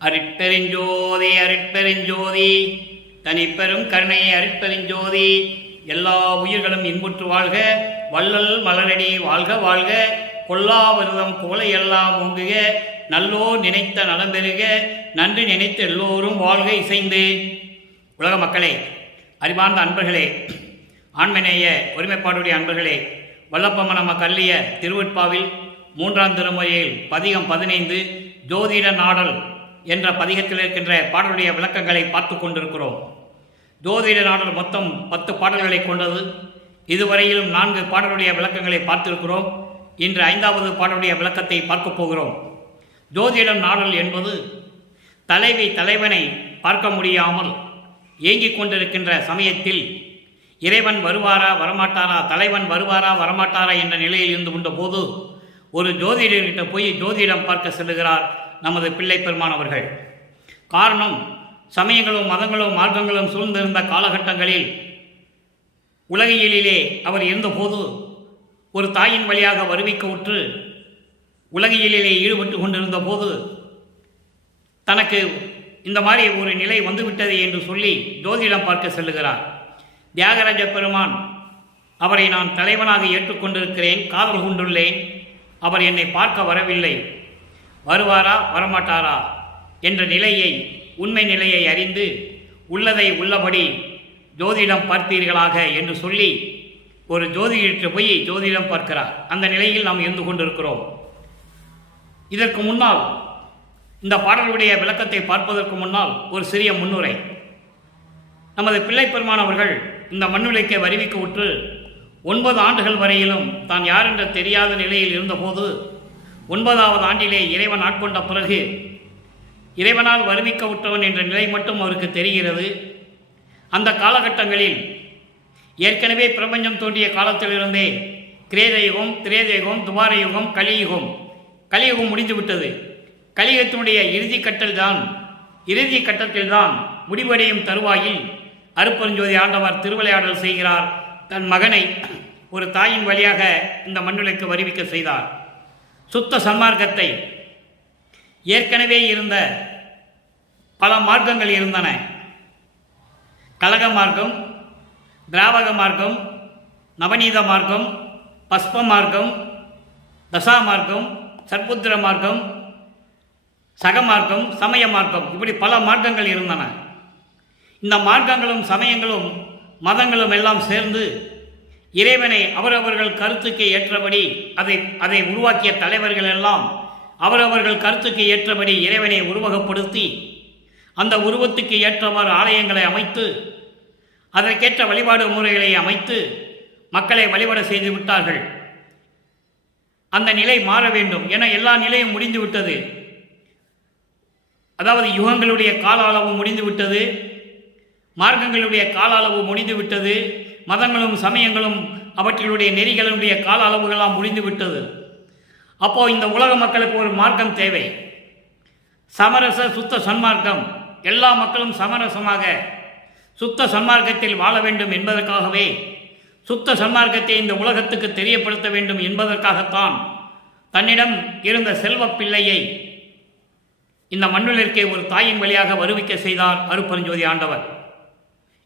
அருட்பெருஞ்சோதி அருட்பெருஞ்சோதி தனிப்பெரும் கருணை அருட்பெருஞ்சோதி. எல்லா உயிர்களும் இன்புற்று வாழ்க, வள்ளல் மலரடி வாழ்க வாழ்க, கொல்லா விரதம் கோலையெல்லாம் ஓங்குக, நல்லோர் நினைத்த நலம் பெறுக, நன்றி நினைத்து எல்லோரும் வாழ்க இசைந்து. உலக மக்களே, அறிவார்ந்த அன்பர்களே, ஆண்மநேய ஒருமைப்பாடுடைய அன்பர்களே, வல்லப்பம்ம நம்ம கல்லிய திருவட்பாவில் 3ஆம் திருமுறையில் பதிகம் 15 ஜோதிட நாடல் என்ற பதிகத்தில் இருக்கின்ற பாடலுடைய விளக்கங்களை பார்த்து கொண்டிருக்கிறோம். ஜோதிட நாடல் மொத்தம் 10 பாடல்களை கொண்டது. இதுவரையிலும் 4 பாடலுடைய விளக்கங்களை பார்த்திருக்கிறோம். இன்று 5வது பாடலுடைய விளக்கத்தை பார்க்க போகிறோம். ஜோதிடம் நாடல் என்பது தலைவி தலைவனை பார்க்க முடியாமல் ஏங்கிக் கொண்டிருக்கின்ற சமயத்தில் இறைவன் வருவாரா வரமாட்டாரா, தலைவன் வருவாரா வரமாட்டாரா என்ற நிலையில் இருந்து கொண்ட போது ஒரு ஜோதிடர்கிட்ட போய் ஜோதிடம் பார்க்க செல்லுகிறார் நமது பிள்ளை பெருமான் அவர்கள். காரணம், சமயங்களும் மதங்களும் மார்க்கங்களும் சூழ்ந்திருந்த காலகட்டங்களில் உலகியலிலே அவர் இருந்தபோது ஒரு தாயின் வழியாக வருவிக்க உற்று உலகியலிலே ஈடுபட்டு கொண்டிருந்த போது தனக்கு இந்த மாதிரி ஒரு நிலை வந்துவிட்டது என்று சொல்லி ஜோதிடம் பார்க்க செல்லுகிறார். தியாகராஜ பெருமான் அவரை நான் தலைவனாக ஏற்றுக்கொண்டிருக்கிறேன், காதல் கொண்டுள்ளேன், அவர் என்னை பார்க்க வரவில்லை, வருவாரா வரமாட்டாரா என்ற நிலையை, உண்மை நிலையை அறிந்து உள்ளதை உள்ளபடி ஜோதிடம் பார்ப்பீர்களாக என்று சொல்லி ஒரு ஜோதிடத்தை போய் ஜோதிடம் பார்க்கிறார். அந்த நிலையில் நாம் இருந்து கொண்டிருக்கிறோம். இதற்கு முன்னால், இந்த பாடலுடைய விளக்கத்தை பார்ப்பதற்கு முன்னால் ஒரு சிறிய முன்னுரை. நமது பிள்ளை பெருமான் அவர்கள் இந்த மண்ணுலைக்கு வருவிக்க உற்று 9 ஆண்டுகள் வரையிலும் தான் யார் என்ற தெரியாத நிலையில் இருந்தபோது 9வது ஆண்டிலே இறைவன் ஆட்கொண்ட பிறகு இறைவனால் வருவிக்க உற்றவன் என்ற நிலை மட்டும் அவருக்கு தெரிகிறது. அந்த காலகட்டங்களில் ஏற்கனவே பிரபஞ்சம் தோன்றிய காலத்திலிருந்தே கிரேதயுகம், திரேதயுகம், துவார யுகம், கலியுகம். கலியுகம் முடிந்துவிட்டது. கலியுகத்தினுடைய இறுதி கட்டத்தில்தான் முடிவடையும் தருவாயில் அருட்பெருஞ்சோதி ஆண்டவர் திருவிளையாடல் செய்கிறார். தன் மகனை ஒரு தாயின் வழியாக இந்த மண்ணுலைக்கு வருவிக்க செய்தார். சுத்த சன்மார்க்கத்தை, ஏற்கனவே இருந்த பல மார்க்கங்கள் இருந்தன. கலக மார்க்கம், திராவக மார்க்கம், நவநீத மார்க்கம், பஸ்ப மார்க்கம், தசா மார்க்கம், சர்புத்திர மார்க்கம், சகமார்க்கம், சமய மார்க்கம், இப்படி பல மார்க்கங்கள் இருந்தன. இந்த மார்க்கங்களும் சமயங்களும் மதங்களும் எல்லாம் சேர்ந்து இறைவனை அவரவர்கள் கருத்துக்கு ஏற்றபடி அதை உருவாக்கிய தலைவர்கள் எல்லாம் அவரவர்கள் கருத்துக்கு ஏற்றபடி இறைவனை உருவகப்படுத்தி அந்த உருவத்துக்கு ஏற்றவாறு ஆலயங்களை அமைத்து அதற்கேற்ற வழிபாடு முறைகளை அமைத்து மக்களை வழிபாடு செய்து விட்டார்கள். அந்த நிலை மாற வேண்டும் என எல்லா நிலையும் முடிந்துவிட்டது. அதாவது யுகங்களுடைய கால அளவு முடிந்துவிட்டது, மார்க்கங்களுடைய கால அளவு முடிந்துவிட்டது, மதங்களும் சமயங்களும் அவற்றினுடைய நெறிகளுடைய கால அளவுகளாம் முடிந்துவிட்டது. அப்போ இந்த உலக மக்களுக்கு ஒரு மார்க்கம் தேவை, சமரச சுத்த சன்மார்க்கம். எல்லா மக்களும் சமரசமாக சுத்த சன்மார்க்கத்தில் வாழ வேண்டும் என்பதற்காகவே, சுத்த சன்மார்க்கத்தை இந்த உலகத்துக்கு தெரியப்படுத்த வேண்டும் என்பதற்காகத்தான் தன்னிடம் இருந்த செல்வ பிள்ளையை இந்த மண்ணுலகிற்கே ஒரு தாயின் வழியாக வருவிக்க செய்தார் அருட்பெருஞ்சோதி ஆண்டவர்.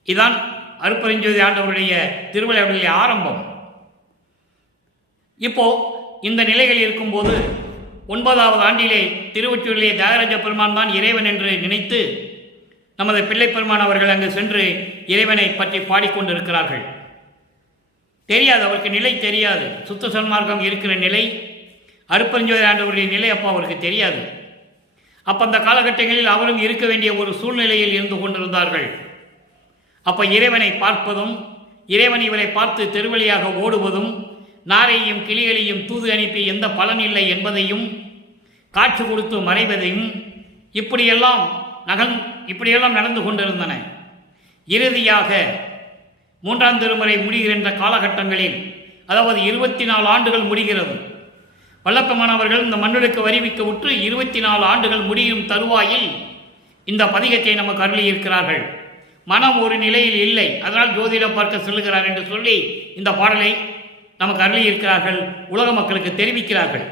இதான் அருட்பெருஞ்சோதி ஆண்டவருடைய திருவிளையாடலுடைய ஆரம்பம். இப்போ இந்த நிலைகள் இருக்கும்போது 9வது ஆண்டிலே திருவொற்றியூரிலே தியாகராஜ பெருமான் தான் இறைவன் என்று நினைத்து நமது பிள்ளை பெருமான் அவர்கள் அங்கு சென்று இறைவனை பற்றி பாடிக்கொண்டிருக்கிறார்கள். தெரியாது, அவருக்கு நிலை தெரியாது. சுத்த சன்மார்க்கம் இருக்கிற நிலை, அருட்பெருஞ்சோதி ஆண்டவருடைய நிலை அப்போ அவருக்கு தெரியாது. அப்போ அந்த காலகட்டங்களில் அவரும் இருக்க வேண்டிய ஒரு சூழ்நிலையில் இருந்து கொண்டிருந்தார்கள். அப்போ இறைவனை பார்ப்பதும், இறைவன் இவரை பார்த்து தெருவழியாக ஓடுவதும், நாரையும் கிளிகளையும் தூது அனுப்பி எந்த பலன் இல்லை என்பதையும், காட்சி கொடுத்து மறைவதையும், இப்படியெல்லாம் நடந்து கொண்டிருந்தன. இறுதியாக 3ஆம் திருமுறை முடிகின்ற காலகட்டங்களில், அதாவது 24 ஆண்டுகள் முடிகிறது. வல்லப்பமானவர்கள் இந்த மண்ணுலைக்கு வருவிக்க உற்று 24 ஆண்டுகள் முடியும் தருவாயில் இந்த பதிகத்தை நமக்கு அருளியிருக்கிறார்கள். மனம் ஒரு நிலையில் இல்லை, அதனால் ஜோதிடம் பார்க்க செல்லுகிறார் என்று சொல்லி இந்த பாடலை நமக்கு அருளியிருக்கிறார்கள், உலக மக்களுக்கு தெரிவிக்கிறார்கள்.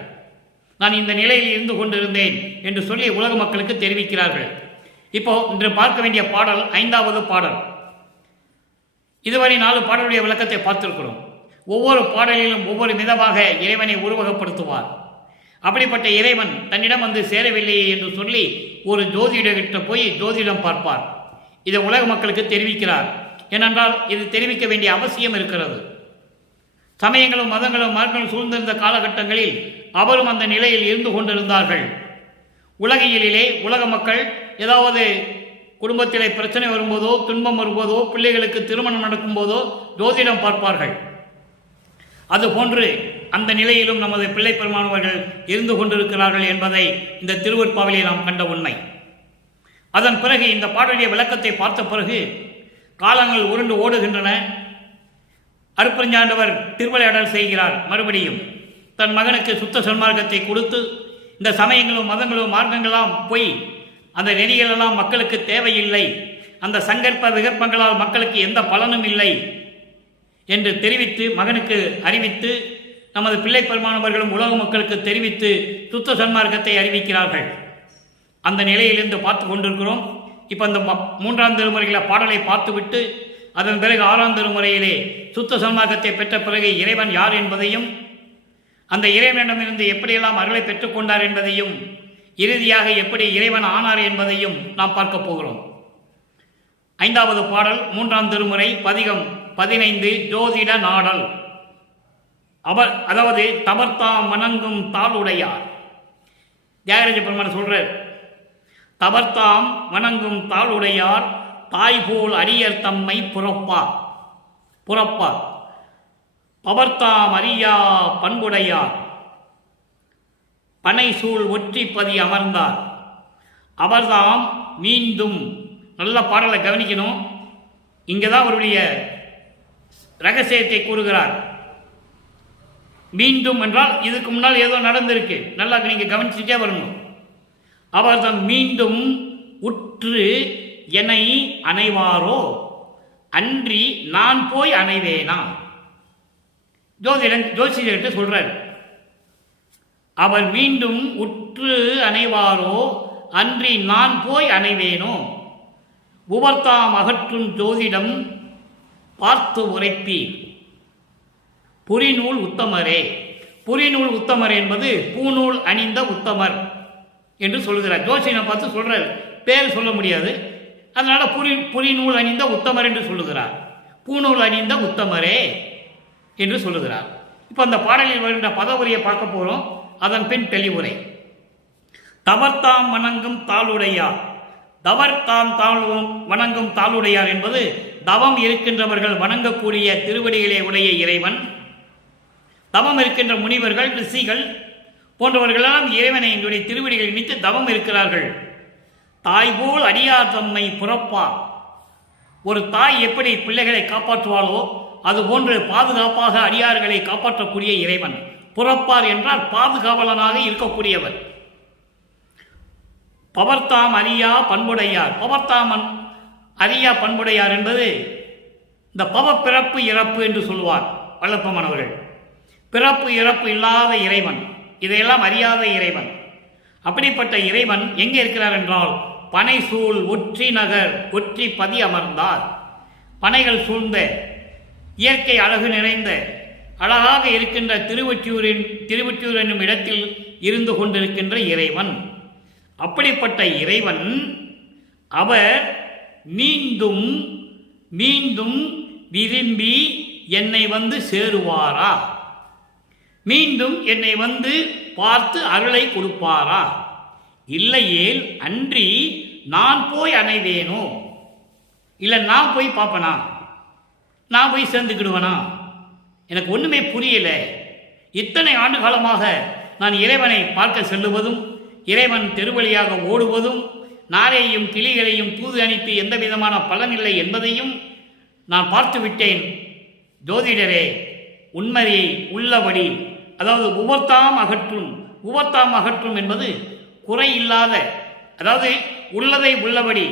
நான் இந்த நிலையில் இருந்து கொண்டிருந்தேன் என்று சொல்லி உலக மக்களுக்கு தெரிவிக்கிறார்கள். இப்போ இன்று பார்க்க வேண்டிய பாடல் 5வது பாடல். இதுவரை 4 பாடலுடைய விளக்கத்தை பார்த்திருக்கிறோம். ஒவ்வொரு பாடலிலும் ஒவ்வொரு விதமாக இறைவனை உருவகப்படுத்துவார். அப்படிப்பட்ட இறைவன் தன்னிடம் வந்து சேரவில்லையே என்று சொல்லி ஒரு ஜோதிடர்கிட்ட போய் ஜோதிடம் பார்ப்பார். இதை உலக மக்களுக்கு தெரிவிக்கிறார். ஏனென்றால் இது தெரிவிக்க வேண்டிய அவசியம் இருக்கிறது. சமயங்களும் மதங்களும் மார்க்கங்களும் சூழ்ந்திருந்த காலகட்டங்களில் அவரும் அந்த நிலையில் இருந்து கொண்டிருந்தார்கள். உலகியலிலே உலக மக்கள் ஏதாவது குடும்பத்திலே பிரச்சனை வரும்போதோ, துன்பம் வரும்போதோ, பிள்ளைகளுக்கு திருமணம் நடக்கும்போதோ ஜோதிடம் பார்ப்பார்கள். அதுபோன்று அந்த நிலையிலும் நமது பிள்ளை பெருமானவர்கள் இருந்து கொண்டிருக்கிறார்கள் என்பதை இந்த திருவருட்பாவிலே நாம் கண்ட உண்மை. அதன் பிறகு இந்த பாடலுடைய விளக்கத்தை பார்த்த பிறகு காலங்கள் உருண்டு ஓடுகின்றன. அருட்பெருஞ்சாண்டவர் திருவிளையாடல் செய்கிறார். மறுபடியும் தன் மகனுக்கு சுத்த சன்மார்க்கத்தை கொடுத்து, இந்த சமயங்களும் மதங்களும் மார்க்கங்களாம் போய் அந்த நெறிகளெல்லாம் மக்களுக்கு தேவையில்லை, அந்த சங்கற்ப விகற்பங்களால் மக்களுக்கு எந்த பலனும் இல்லை என்று தெரிவித்து மகனுக்கு அறிவித்து, நமது பிள்ளை பெருமானவர்களும் உலக மக்களுக்கு தெரிவித்து சுத்த சன்மார்க்கத்தை அறிவிக்கிறார்கள். அந்த நிலையிலிருந்து பார்த்து கொண்டிருக்கிறோம். இப்போ அந்த 3ஆம் திருமுறையில் பாடலை பார்த்துவிட்டு அதன் பிறகு 6ஆம் திருமுறையிலே சுத்த சன்மார்க்கத்தை பெற்ற பிறகு இறைவன் யார் என்பதையும், அந்த இறைவனிடமிருந்து எப்படியெல்லாம் அருளை பெற்றுக்கொண்டார் என்பதையும், இறுதியாக எப்படி இறைவன் ஆனார் என்பதையும் நாம் பார்க்க போகிறோம். 5வது பாடல் 3ஆம் திருமுறை பதிகம் 15 ஜோதிட நாடல். அதாவது தவர்த்தாம் வணங்கும் தாளுடையார். தியாகராஜ பெருமான் சொல்றார், தவர்த்தாம் வணங்கும் தாளுடையார் தாய்போல் அரியர் தம்மை புறப்பார். பவர்த்தாம் அறியா பண்புடையார் பனை சூழ் ஒற்றி பதி அமர்ந்தார். அவர்தாம் மீண்டும், நல்ல பாடலை கவனிக்கணும். இங்கேதான் அவருடைய ரகசியத்தை கூறுகிறார். மீண்டும் என்றால் இதுக்கு முன்னால் ஏதோ நடந்திருக்கு, நல்லா நீங்கள் கவனிச்சுட்டே வரணும். அவர்தான் மீண்டும் உற்று என்னை அணைவாரோ அன்றி நான் போய் அணைவேனா. ஜோசியர்கிட்ட சொல்றார், அவர் மீண்டும் உற்று அணைவாரோ அன்றி நான் போய் அணைவேனோ. உவர்த்தாம் அகற்றும் ஜோதிடம் பார்த்து உரைப்பீர் புரிநூல் உத்தமரே. புரிநூல் உத்தமர் என்பது பூநூல் அணிந்த உத்தமர் என்று சொல்கிறார். ஜோசியனை பார்த்து சொல்றார், பேர் சொல்ல முடியாது, அதனால புரிநூல் அணிந்த உத்தமர் என்று சொல்லுகிறார். பூநூல் அணிந்த உத்தமரே என்று சொல்லுகிறார். இப்போ அந்த பாடலில் வருகின்ற பதவுரையை பார்க்க போகிறோம். அதன் பின் தெளிவுரை. தவர்த்தாம் வணங்கும் தாளுடையார். தவர்த்தாம் வணங்கும் தாளுடையார் என்பது தவம் இருக்கின்றவர்கள் வணங்கக்கூடிய திருவடிகளே உடைய இறைவன். தவம் இருக்கின்ற முனிவர்கள், ரிஷிகள் போன்றவர்களெல்லாம் இறைவனை என்னுடைய திருவடிகளை நினைத்து தவம் இருக்கிறார்கள். தாய்போல் அடியார் தம்மை புறப்பார். ஒரு தாய் எப்படி பிள்ளைகளை காப்பாற்றுவாளோ அதுபோன்று பாதுகாப்பாக அடியார்களை காப்பாற்றக்கூடிய இறைவன். புறப்பார் என்றால் பாதுகாவலனாக இருக்கக்கூடியவர். பவர்த்தாம் அரியா பண்புடையார். பவர்த்தாமன் அரியா பண்புடையார் என்பது இந்த பிறப்பு இறப்பு என்று சொல்லுவார் வல்லப்பமானவர்கள். பிறப்பு இறப்பு இல்லாத இறைவன், இதையெல்லாம் அறியாத இறைவன். அப்படிப்பட்ட இறைவன் எங்கே இருக்கிறார் என்றால் பனை சூழ் ஒற்றி நகர் ஒற்றி பதி அமர்ந்தார். பனைகள் சூழ்ந்த இயற்கை அழகு நிறைந்த அழகாக இருக்கின்ற திருவொற்றியூர் என்னும் இடத்தில் இருந்து கொண்டிருக்கின்ற இறைவன். அப்படிப்பட்ட இறைவன் அவர் மீண்டும் மீண்டும் விரும்பி என்னை வந்து சேருவாரா? மீண்டும் என்னை வந்து பார்த்து அருளை கொடுப்பாரா? இல்லையேல் அன்றி நான் போய் அணைவேனோ. இல்லை நான் போய் பார்ப்பனா, நான் போய் சேர்ந்துக்கிடுவேனா? எனக்கு ஒன்றுமே புரியல. இத்தனை ஆண்டு காலமாக நான் இறைவனை பார்க்க செல்லுவதும், இறைவன் தெருவழியாக ஓடுவதும், நாரையும் கிளிகளையும் தூது அனுப்பி எந்த விதமான பலனில்லை என்பதையும் நான் பார்த்து விட்டேன். ஜோதிடரே, உண்மையை உள்ளபடி, அதாவது உவர்த்தாம் அகற்றும் என்பது குறை இல்லாத, அதாவது உள்ளதை உள்ளபடி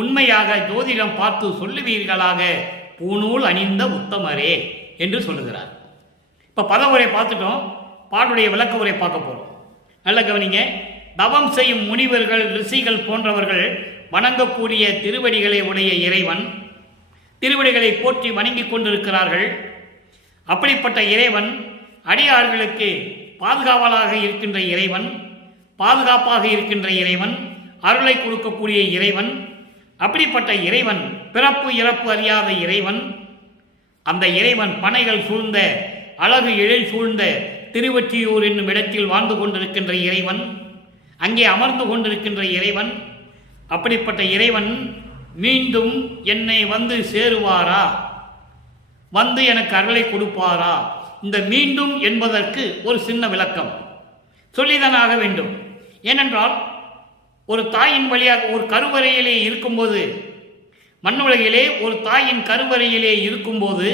உண்மையாக ஜோதிடம் பார்த்து சொல்லுவீர்களாக பூநூல் அணிந்த உத்தமரே என்று சொல்லுகிறார். இப்போ பதவுரை பார்த்துட்டோம், பாடுடைய விளக்க உரை பார்க்க போகிறோம். நல்ல கவனிங்க. தவம் செய்யும் முனிவர்கள், ரிஷிகள் போன்றவர்கள் வணங்கக்கூடிய திருவடிகளை உடைய இறைவன், திருவடிகளை போற்றி வணங்கிக் கொண்டிருக்கிறார்கள். அப்படிப்பட்ட இறைவன் அடியார்களுக்கு பாதுகாவலாக இருக்கின்ற இறைவன், பாதுகாப்பாக இருக்கின்ற இறைவன், அருளை கொடுக்கக்கூடிய இறைவன். அப்படிப்பட்ட இறைவன் பிறப்பு இறப்பு அறியாத இறைவன். அந்த இறைவன் பனைகள் சூழ்ந்த, அழகு எழில் சூழ்ந்த திருவொற்றியூர் என்னும் இடத்தில் வாழ்ந்து கொண்டிருக்கின்ற இறைவன், அங்கே அமர்ந்து கொண்டிருக்கின்ற இறைவன். அப்படிப்பட்ட இறைவன் மீண்டும் என்னை வந்து சேருவாரா, வந்து எனக்கு அருளை கொடுப்பாரா? இந்த மீண்டும் என்பதற்கு ஒரு சின்ன விளக்கம் சொல்லிதானாக வேண்டும். ஏனென்றால் ஒரு தாயின் வழியாக ஒரு கருவறையிலே இருக்கும்போது, மண்ணுலகிலே ஒரு தாயின் கருவறையிலே இருக்கும்போது,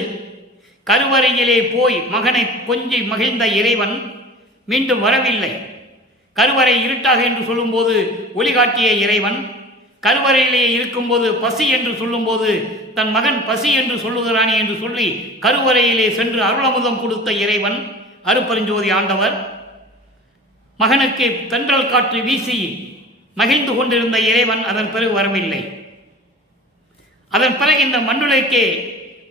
கருவறையிலே போய் மகனை கொஞ்சி மகிழ்ந்த இறைவன் மீண்டும் வரவில்லை. கருவறை இருட்டாக என்று சொல்லும்போது ஒளி காட்டிய இறைவன், கருவறையிலே இருக்கும்போது பசி என்று சொல்லும்போது தன் மகன் பசி என்று சொல்லுகிறானே என்று சொல்லி கருவறையிலே சென்று அருளமுதம் கொடுத்த இறைவன், அருப்பெருஞ்சோதி ஆண்டவர். மகனுக்கு தென்றல் காற்று வீசி மகிழ்ந்து கொண்டிருந்த இறைவன் அதன் பிறகு வரவில்லை. அதன் பிறகு இந்த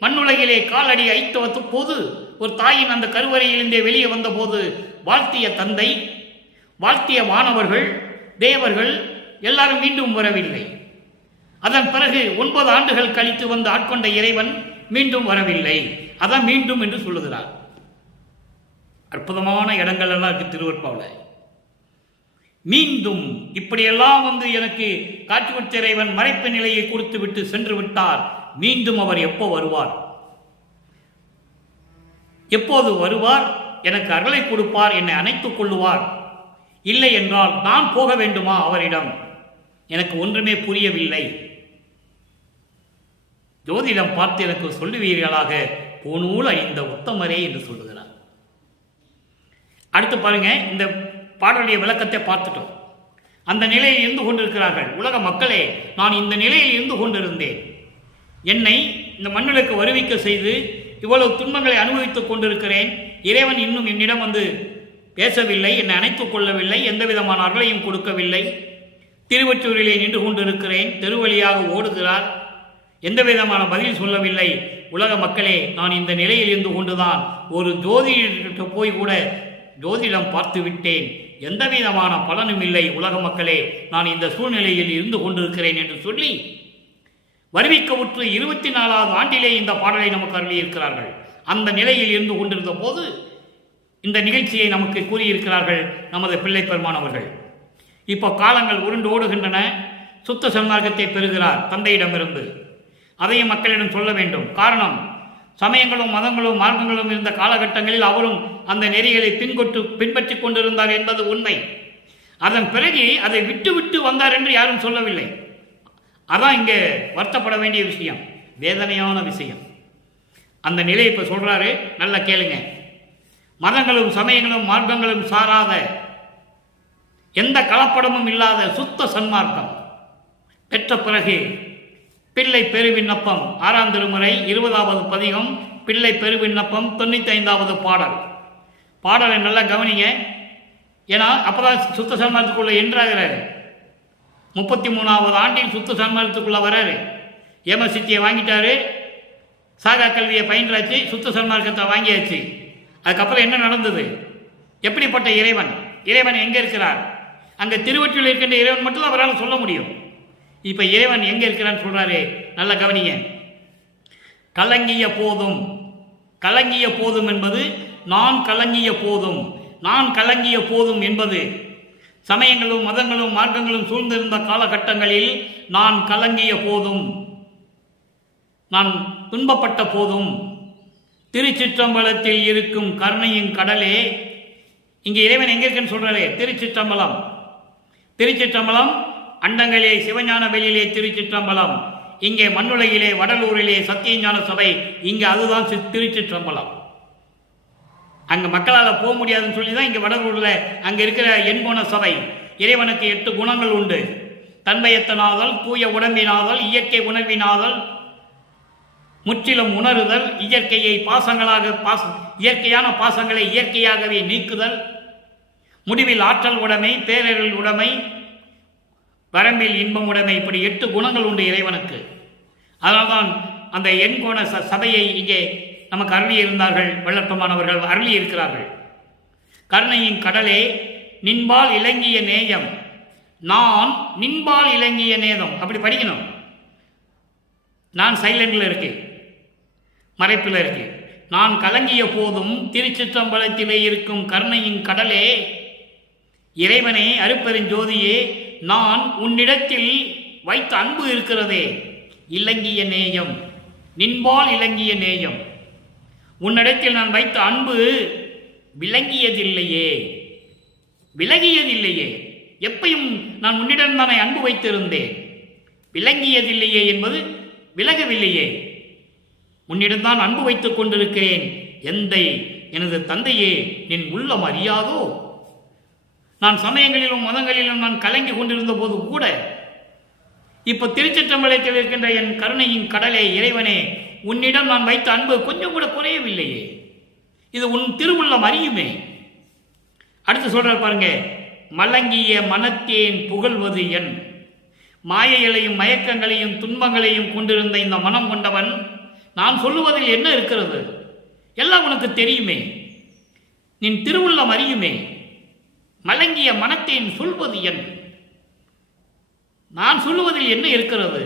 மண்ணுலகிலே காலடி ஐத்த போது, ஒரு தாயின் அந்த கருவறையிலிருந்தே வெளியே வந்த போது வாழ்த்திய தந்தை, வாழ்த்திய வானவர்கள், தேவர்கள் எல்லாரும் மீண்டும் வரவில்லை. அதன் பிறகு 9 ஆண்டுகள் கழித்து வந்து ஆட்கொண்ட இறைவன் மீண்டும் வரவில்லை. அதான் மீண்டும் என்று சொல்லுகிறார். அற்புதமான இடங்கள் எல்லாம் இருக்கு திருவருட்பாவில். மீண்டும் இப்படியெல்லாம் வந்து எனக்கு காட்சி கொடுத்த இறைவன் மறைப்பு நிலையை கொடுத்து விட்டு சென்று விட்டார். மீண்டும் அவர் எப்போ வருவார், எப்போது வருவார், எனக்கு அருளை கொடுப்பார், என்னை அணைத்துக் கொள்ளுவார், இல்லை என்றால் நான் போக வேண்டுமா அவரிடம்? எனக்கு ஒன்றுமே புரியவில்லை. ஜோதிடம் பார்த்து எனக்கு சொல்லுவீர்களாக, போனூல் அணிந்த உத்தமரே என்று சொல்லுகிறார். அடுத்து பாருங்க, இந்த பாடலுடைய விளக்கத்தை பார்த்துட்டோம். அந்த நிலையில் இருந்து கொண்டிருக்கிறார்கள். உலக மக்களே, நான் இந்த நிலையில் இருந்து கொண்டிருந்தேன். என்னை இந்த மண்ணுக்கு வருவிக்க செய்து இவ்வளவு துன்பங்களை அனுபவித்துக் கொண்டிருக்கிறேன். இறைவன் இன்னும் என்னிடம் வந்து பேசவில்லை, என்னை அணைத்துக் கொள்ளவில்லை, எந்த விதமான அருளையும் கொடுக்கவில்லை. திருவொற்றியூரிலே நின்று கொண்டிருக்கிறேன். தெருவழியாக ஓடுகிறார், எந்த விதமான பதில் சொல்லவில்லை. உலக மக்களே, நான் இந்த நிலையில் இருந்து கொண்டுதான் ஒரு ஜோதிடர்கிட்ட போய் கூட ஜோதிடம் பார்த்து விட்டேன், எந்த விதமான பலனும் இல்லை. உலக மக்களே, நான் இந்த சூழ்நிலையில் இருந்து கொண்டிருக்கிறேன் என்று சொல்லி வருவிக்க உற்று 24வது ஆண்டிலே இந்த பாடலை நமக்கு அருளியிருக்கிறார்கள். அந்த நிலையில் இருந்து கொண்டிருந்த போது இந்த நிகழ்ச்சியை நமக்கு கூறியிருக்கிறார்கள் நமது பிள்ளை பெருமானவர்கள். இப்போ காலங்கள் உருண்டு ஓடுகின்றன. சுத்த சன்மார்க்கத்தை பெறுகிறார் தந்தையிடமிருந்து. அதையும் மக்களிடம் சொல்ல வேண்டும். காரணம், சமயங்களும் மதங்களும் மார்க்கங்களும் இருந்த காலகட்டங்களில் அவரும் அந்த நெறிகளை பின்பற்றி கொண்டிருந்தார் என்பது உண்மை. அதன் பிறகு அதை விட்டு விட்டு வந்தார் என்று யாரும் சொல்லவில்லை. அதான் இங்கே வருத்தப்பட வேண்டிய விஷயம், வேதனையான விஷயம். அந்த நிலையை இப்போ சொல்றாரு, நல்லா கேளுங்க. மதங்களும் சமயங்களும் மார்க்கங்களும் சாராத, எந்த கலப்படமும் இல்லாத சுத்த சன்மார்க்கம் பெற்ற பிறகு பிள்ளை பெருவிண்ணப்பம் 6ஆம் திருமுறை 20வது பதிகம், பிள்ளை பெருவிண்ணப்பம் 95வது பாடல். பாடலை நல்லா கவனிங்க. ஏன்னா அப்பதான் சுத்த சன்மார்க்கத்துக்குள்ள என்றாகிறாரு. 33வது ஆண்டில் சுத்த சன்மார்க்கத்துக்குள்ள வராரு. ஏமசித்தியை வாங்கிட்டாரு, சாகா கல்வியை பயின்றாச்சு, சுத்த சன்மார்க்கத்தை வாங்கியாச்சு. அதுக்கப்புறம் என்ன நடந்தது? எப்படிப்பட்ட இறைவன்? இறைவன் எங்கே இருக்கிறார்? அங்கே திருவொற்றியூரில் இருக்கின்ற இறைவன் மட்டும் அவரால் சொல்ல முடியும். இப்போ இறைவன் எங்கே இருக்கிறான்னு சொல்றாரு, நல்லா கவனிங்க. கலங்கிய போதும், கலங்கிய போதும் என்பது நான் கலங்கிய போதும், நான் கலங்கிய போதும் என்பது சமயங்களும் மதங்களும் மார்க்கங்களும் சூழ்ந்திருந்த காலகட்டங்களில் நான் கலங்கிய போதும், நான் துன்பப்பட்ட போதும், திருச்சிற்றம்பலத்தில் இருக்கும் கருணையின் கடலே. இங்கே இறைவன் எங்கே இருக்குன்னு சொல்றாரு, திருச்சிற்றம்பலம். திருச்சிற்றம்பலம் அண்டங்களே சிவஞான வெளியிலே திருச்சிற்றம்பலம். இங்கே மண்ணுலகிலே வடலூரிலே சத்தியஞான சபை, இங்கே அதுதான் திருச்சிற்றம்பலம். அங்கே மக்களால் போக முடியாதுன்னு சொல்லி தான் இங்கே வடலூரில் அங்கே இருக்கிற எண்போன சபை. இறைவனுக்கு 8 குணங்கள் உண்டு. தன்மையத்தனாதல், தூய உடம்பினாதல், இயற்கை உணர்வினாதல், முற்றிலும் உணருதல், இயற்கையை பாசங்களாக இயற்கையான பாசங்களை இயற்கையாகவே நீக்குதல், முடிவில் ஆற்றல் உடைமை, பேரருள் உடைமை, வரம்பில் இன்பம் உடைமை, இப்படி 8 குணங்கள் உண்டு இறைவனுக்கு. அதனால்தான் அந்த எண்கோண சபையை இங்கே நமக்கு அருளி இருந்தார்கள், வள்ளற்பமானவர்கள் அருளி இருக்கிறார்கள். கருணையின் கடலே நின்பால் இலங்கிய நேயம், நான் நின்பால் இலங்கிய நேதம், அப்படி படிக்கணும். நான் சைலண்டில் இருக்கு, மறைப்பில் இருக்கு. நான் கலங்கிய போதும் திருச்சிற்றம்பலத்திலே இருக்கும் கருணையின் கடலே, இறைவனே அருப்பெருஞ்சோதியே, நான் உன்னிடத்தில் வைத்த அன்பு இருக்கிறதே, இலங்கிய நேயம், நின்பால் இலங்கிய நேயம், உன்னிடத்தில் நான் வைத்த அன்பு விளங்கியதில்லையே, விலகியதில்லையே. எப்பையும் நான் உன்னிடம் தானே அன்பு வைத்திருந்தேன், விளங்கியதில்லையே என்பது விலகவில்லையே. உன்னிடம்தான் அன்பு வைத்துக் கொண்டிருக்கிறேன். எந்தை எனது தந்தையே, நின் உள்ளம் அறியாதோ? நான் சமயங்களிலும் மதங்களிலும் நான் கலங்கி கொண்டிருந்த போது கூட, இப்போ திருச்சிற்றம்பலத்தில் இருக்கின்ற என் கருணையின் கடலே, இறைவனே, உன்னிடம் நான் வைத்த அன்பு கொஞ்சம் கூட குறையவில்லையே. இது உன் திருவுள்ளம் அறியுமே. அடுத்து சொல்றார் பாருங்க, மலங்கிய மனத்தேன் புகழ்வது என், மாயைகளையும் மயக்கங்களையும் துன்பங்களையும் கொண்டிருந்த இந்த மனம் கொண்டவன், நான் சொல்லுவதில் என்ன இருக்கிறது, எல்லாம் உனக்கு தெரியுமே, நின் திருவுள்ளம் அறியுமே. மலங்கிய மனத்தேன் சொல்வது என், நான் சொல்லுவதில் என்ன இருக்கிறது?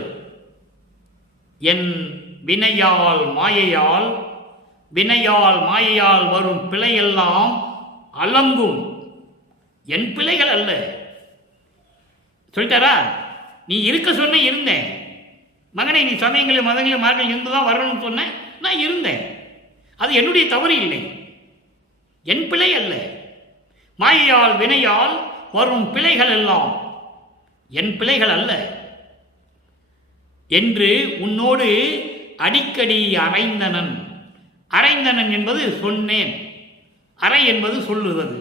என் வினையால் மாயையால், வினையால் மாயையால் வரும் பிழையெல்லாம் அலங்கும், என் பிழைகள் அல்ல. சொல்லிட்டாரா? நீ இருக்க சொன்ன இருந்தேன் மகனை, நீ சமயங்களில் மதங்களில் மார்களில் இருந்துதான் வரணும்னு சொன்ன, நான் இருந்தேன். அது என்னுடைய தவறு இல்லை, என் பிழை அல்ல. மாயையால் வினையால் வரும் பிழைகள் எல்லாம் என் பிழைகள் அல்ல என்று உன்னோடு அடிக்கடி அறைந்தனன். அறைந்தனன் என்பது சொன்னேன், அறை என்பது சொல்லுவது,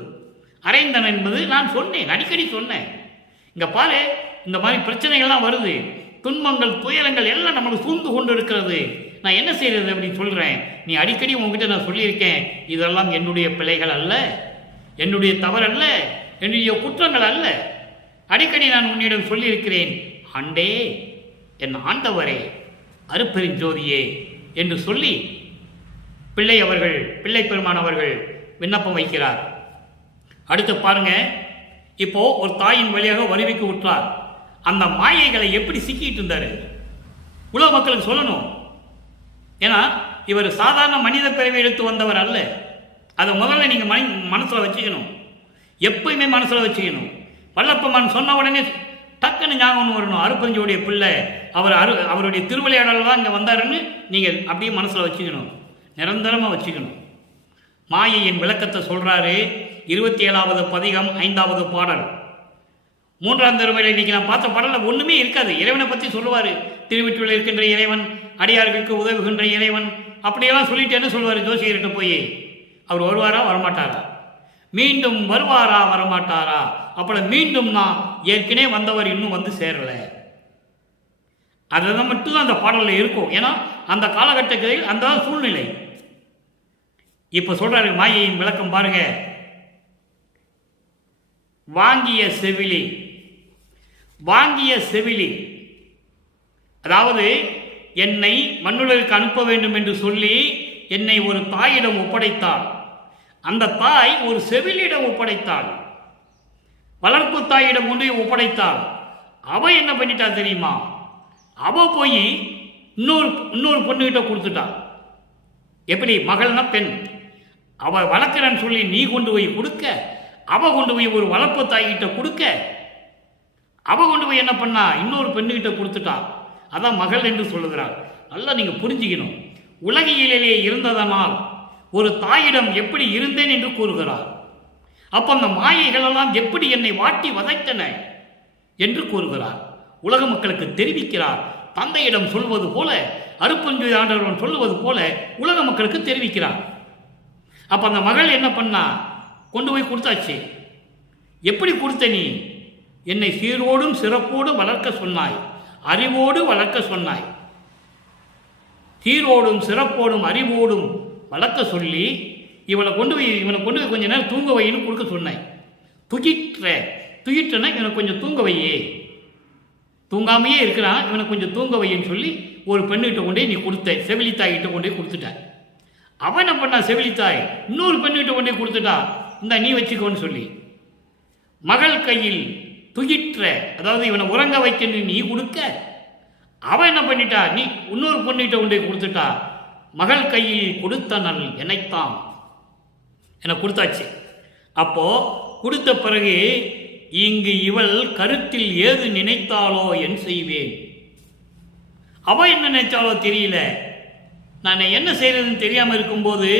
அறைந்தனன் என்பது நான் சொன்னேன், அடிக்கடி சொன்னேன். இங்க பாரு, இந்த மாதிரி பிரச்சனைகள்லாம் வருது, துன்பங்கள் துயரங்கள் எல்லாம் நம்மளை சூழ்ந்து கொண்டு இருக்கிறது. நான் என்ன செய்யறது அப்படின்னு சொல்றேன். நீ அடிக்கடி உங்ககிட்ட நான் சொல்லியிருக்கேன், இதெல்லாம் என்னுடைய பிழைகள் அல்ல, என்னுடைய தவறு அல்ல, என்னுடைய குற்றங்கள் அல்ல. அடிக்கடி நான் உன்னிடம் சொல்லியிருக்கிறேன். ஆண்டே, என் ஆண்டவரே, அருப்பெருஞ்சோதியே என்று சொல்லி பிள்ளை அவர்கள், பிள்ளை பெருமான் அவர்கள் விண்ணப்பம் வைக்கிறார். அடுத்து பாருங்க, இப்போ ஒரு தாயின் வழியாக வருவிக்கு விட்டார். அந்த மாயைகளை எப்படி சிக்கிட்டு இருந்தாரு உலக மக்களுக்கு சொல்லணும். ஏன்னா இவர் சாதாரண மனித பிறவி எடுத்து வந்தவர் அல்ல. அதை முதல்ல நீங்க மனசுல வச்சுக்கணும், எப்பயுமே மனசுல வச்சுக்கணும். வல்லப்பமான் சொன்ன உடனே டக்குன்னு ஞாபகம் வரணும், அருப்பெருஞ்சோதியுடைய பிள்ளை, அவருடைய திருவிளையாடல் தான் இங்கே வந்தாருன்னு நீங்கள் அப்படியே மனசில் வச்சுக்கணும், நிரந்தரமாக வச்சுக்கணும். மாயையின் விளக்கத்தை சொல்கிறாரு 27வது பதிகம் 5வது பாடல் 3ஆம் திருமுறையில். இன்றைக்கி நான் பார்த்த பாடலில் ஒன்றுமே இருக்காது. இறைவனை பற்றி சொல்லுவார். திருவெற்றியில் இருக்கின்ற இறைவன், அடியார்களுக்கு உதவுகின்ற இறைவன், அப்படியெல்லாம் சொல்லிட்டு என்ன சொல்லுவார் ஜோசியர்கிட்ட போய், அவர் வருவாரா வரமாட்டாரா, மீண்டும் வருவாரா வரமாட்டாரா, அப்படி மீண்டும் நான் ஏற்கனவே வந்தவர் இன்னும் வந்து சேரலை. அதுதான் மட்டும்தான் அந்த பாடலில் இருக்கும். ஏன்னா அந்த காலகட்டத்தில் அந்த சூழ்நிலை. இப்போ சொல்றாரு மாயையின் விளக்கம் பாருங்க. வாங்கிய செவிலி, வாங்கிய செவிலி, அதாவது என்னை மண்ணுலகிற்கு அனுப்ப வேண்டும் என்று சொல்லி என்னை ஒரு தாயிடம் ஒப்படைத்தாள். அந்த தாய் ஒரு செவிலியிடம் ஒப்படைத்தாள், வளர்ப்பு தாயிடம் கொண்டு ஒப்படைத்தாள். அவ என்ன பண்ணிட்டா தெரியுமா? அவ போய் இன்னொரு பொண்ணுகிட்ட கொடுத்துட்டான். எப்படி? மகள்னா பெண், அவ வளர்க்கிறன்னு சொல்லி நீ கொண்டு போய் கொடுக்க, அவ கொண்டு போய் ஒரு வளர்ப்பு தாய்கிட்ட கொடுக்க, அவ கொண்டு போய் என்ன பண்ணா இன்னொரு பெண்ணுகிட்ட கொடுத்துட்டா. அதான் மகள் என்று சொல்லுகிறார். நல்லா நீங்க புரிஞ்சுக்கணும். உலகியலிலே இருந்ததனால் ஒரு தாயிடம் எப்படி இருந்தேன் என்று கூறுகிறார். அப்ப அந்த மாயைகளெல்லாம் எப்படி என்னை வாட்டி வதைத்தன என்று கூறுகிறார். உலக மக்களுக்கு தெரிவிக்கிறார். தந்தையிடம் சொல்வது போல, அருப்பெருஞ்சோதி ஆண்டவன் சொல்லுவது போல உலக மக்களுக்கு தெரிவிக்கிறார். அப்ப அந்த மகள் என்ன பண்ணா? கொண்டு போய் கொடுத்தாச்சு. எப்படி கொடுத்த? நீ என்னை சீரோடும் சிறப்போடும் வளர்க்க சொன்னாய், அறிவோடு வளர்க்க சொன்னாய். சீரோடும் சிறப்போடும் அறிவோடும் வளர்க்க சொல்லி இவனை கொண்டு போய் கொஞ்ச நேரம் தூங்க வைன்னு கொடுக்க சொன்னாய். துயிற்றனா இவனை கொஞ்சம் தூங்க வையே, தூங்காமையே இருக்கிறான், இவனை கொஞ்சம் தூங்க வையின்னு சொல்லி ஒரு பெண்ணுகிட்ட கொண்டே நீ கொடுத்த, செவிலித்தாய்கிட்ட கொண்டே கொடுத்துட்ட. அவன் என்ன பண்ணா, செவிலித்தாய் இன்னொரு பெண்ணுகிட்ட கொண்டே கொடுத்துட்டா, இந்த நீ வச்சுக்கோன்னு சொல்லி மகள் கையில் துயிற்ற, அதாவது இவனை உறங்க வைக்க நீ கொடுக்க, அவன் என்ன பண்ணிட்டா, நீ இன்னொரு பொண்ணுகிட்ட கொண்டே கொடுத்துட்டா. மகள் கையில் கொடுத்தனல் என்னைத்தான், என கொடுத்தாச்சு. அப்போ கொடுத்த பிறகு இங்கு இவள் கருத்தில் ஏது நினைத்தாலோ என் செய்வேன், அவ என்ன நினைச்சாலோ தெரியல, நான் என்ன செய்யறதுன்னு தெரியாம இருக்கும்போது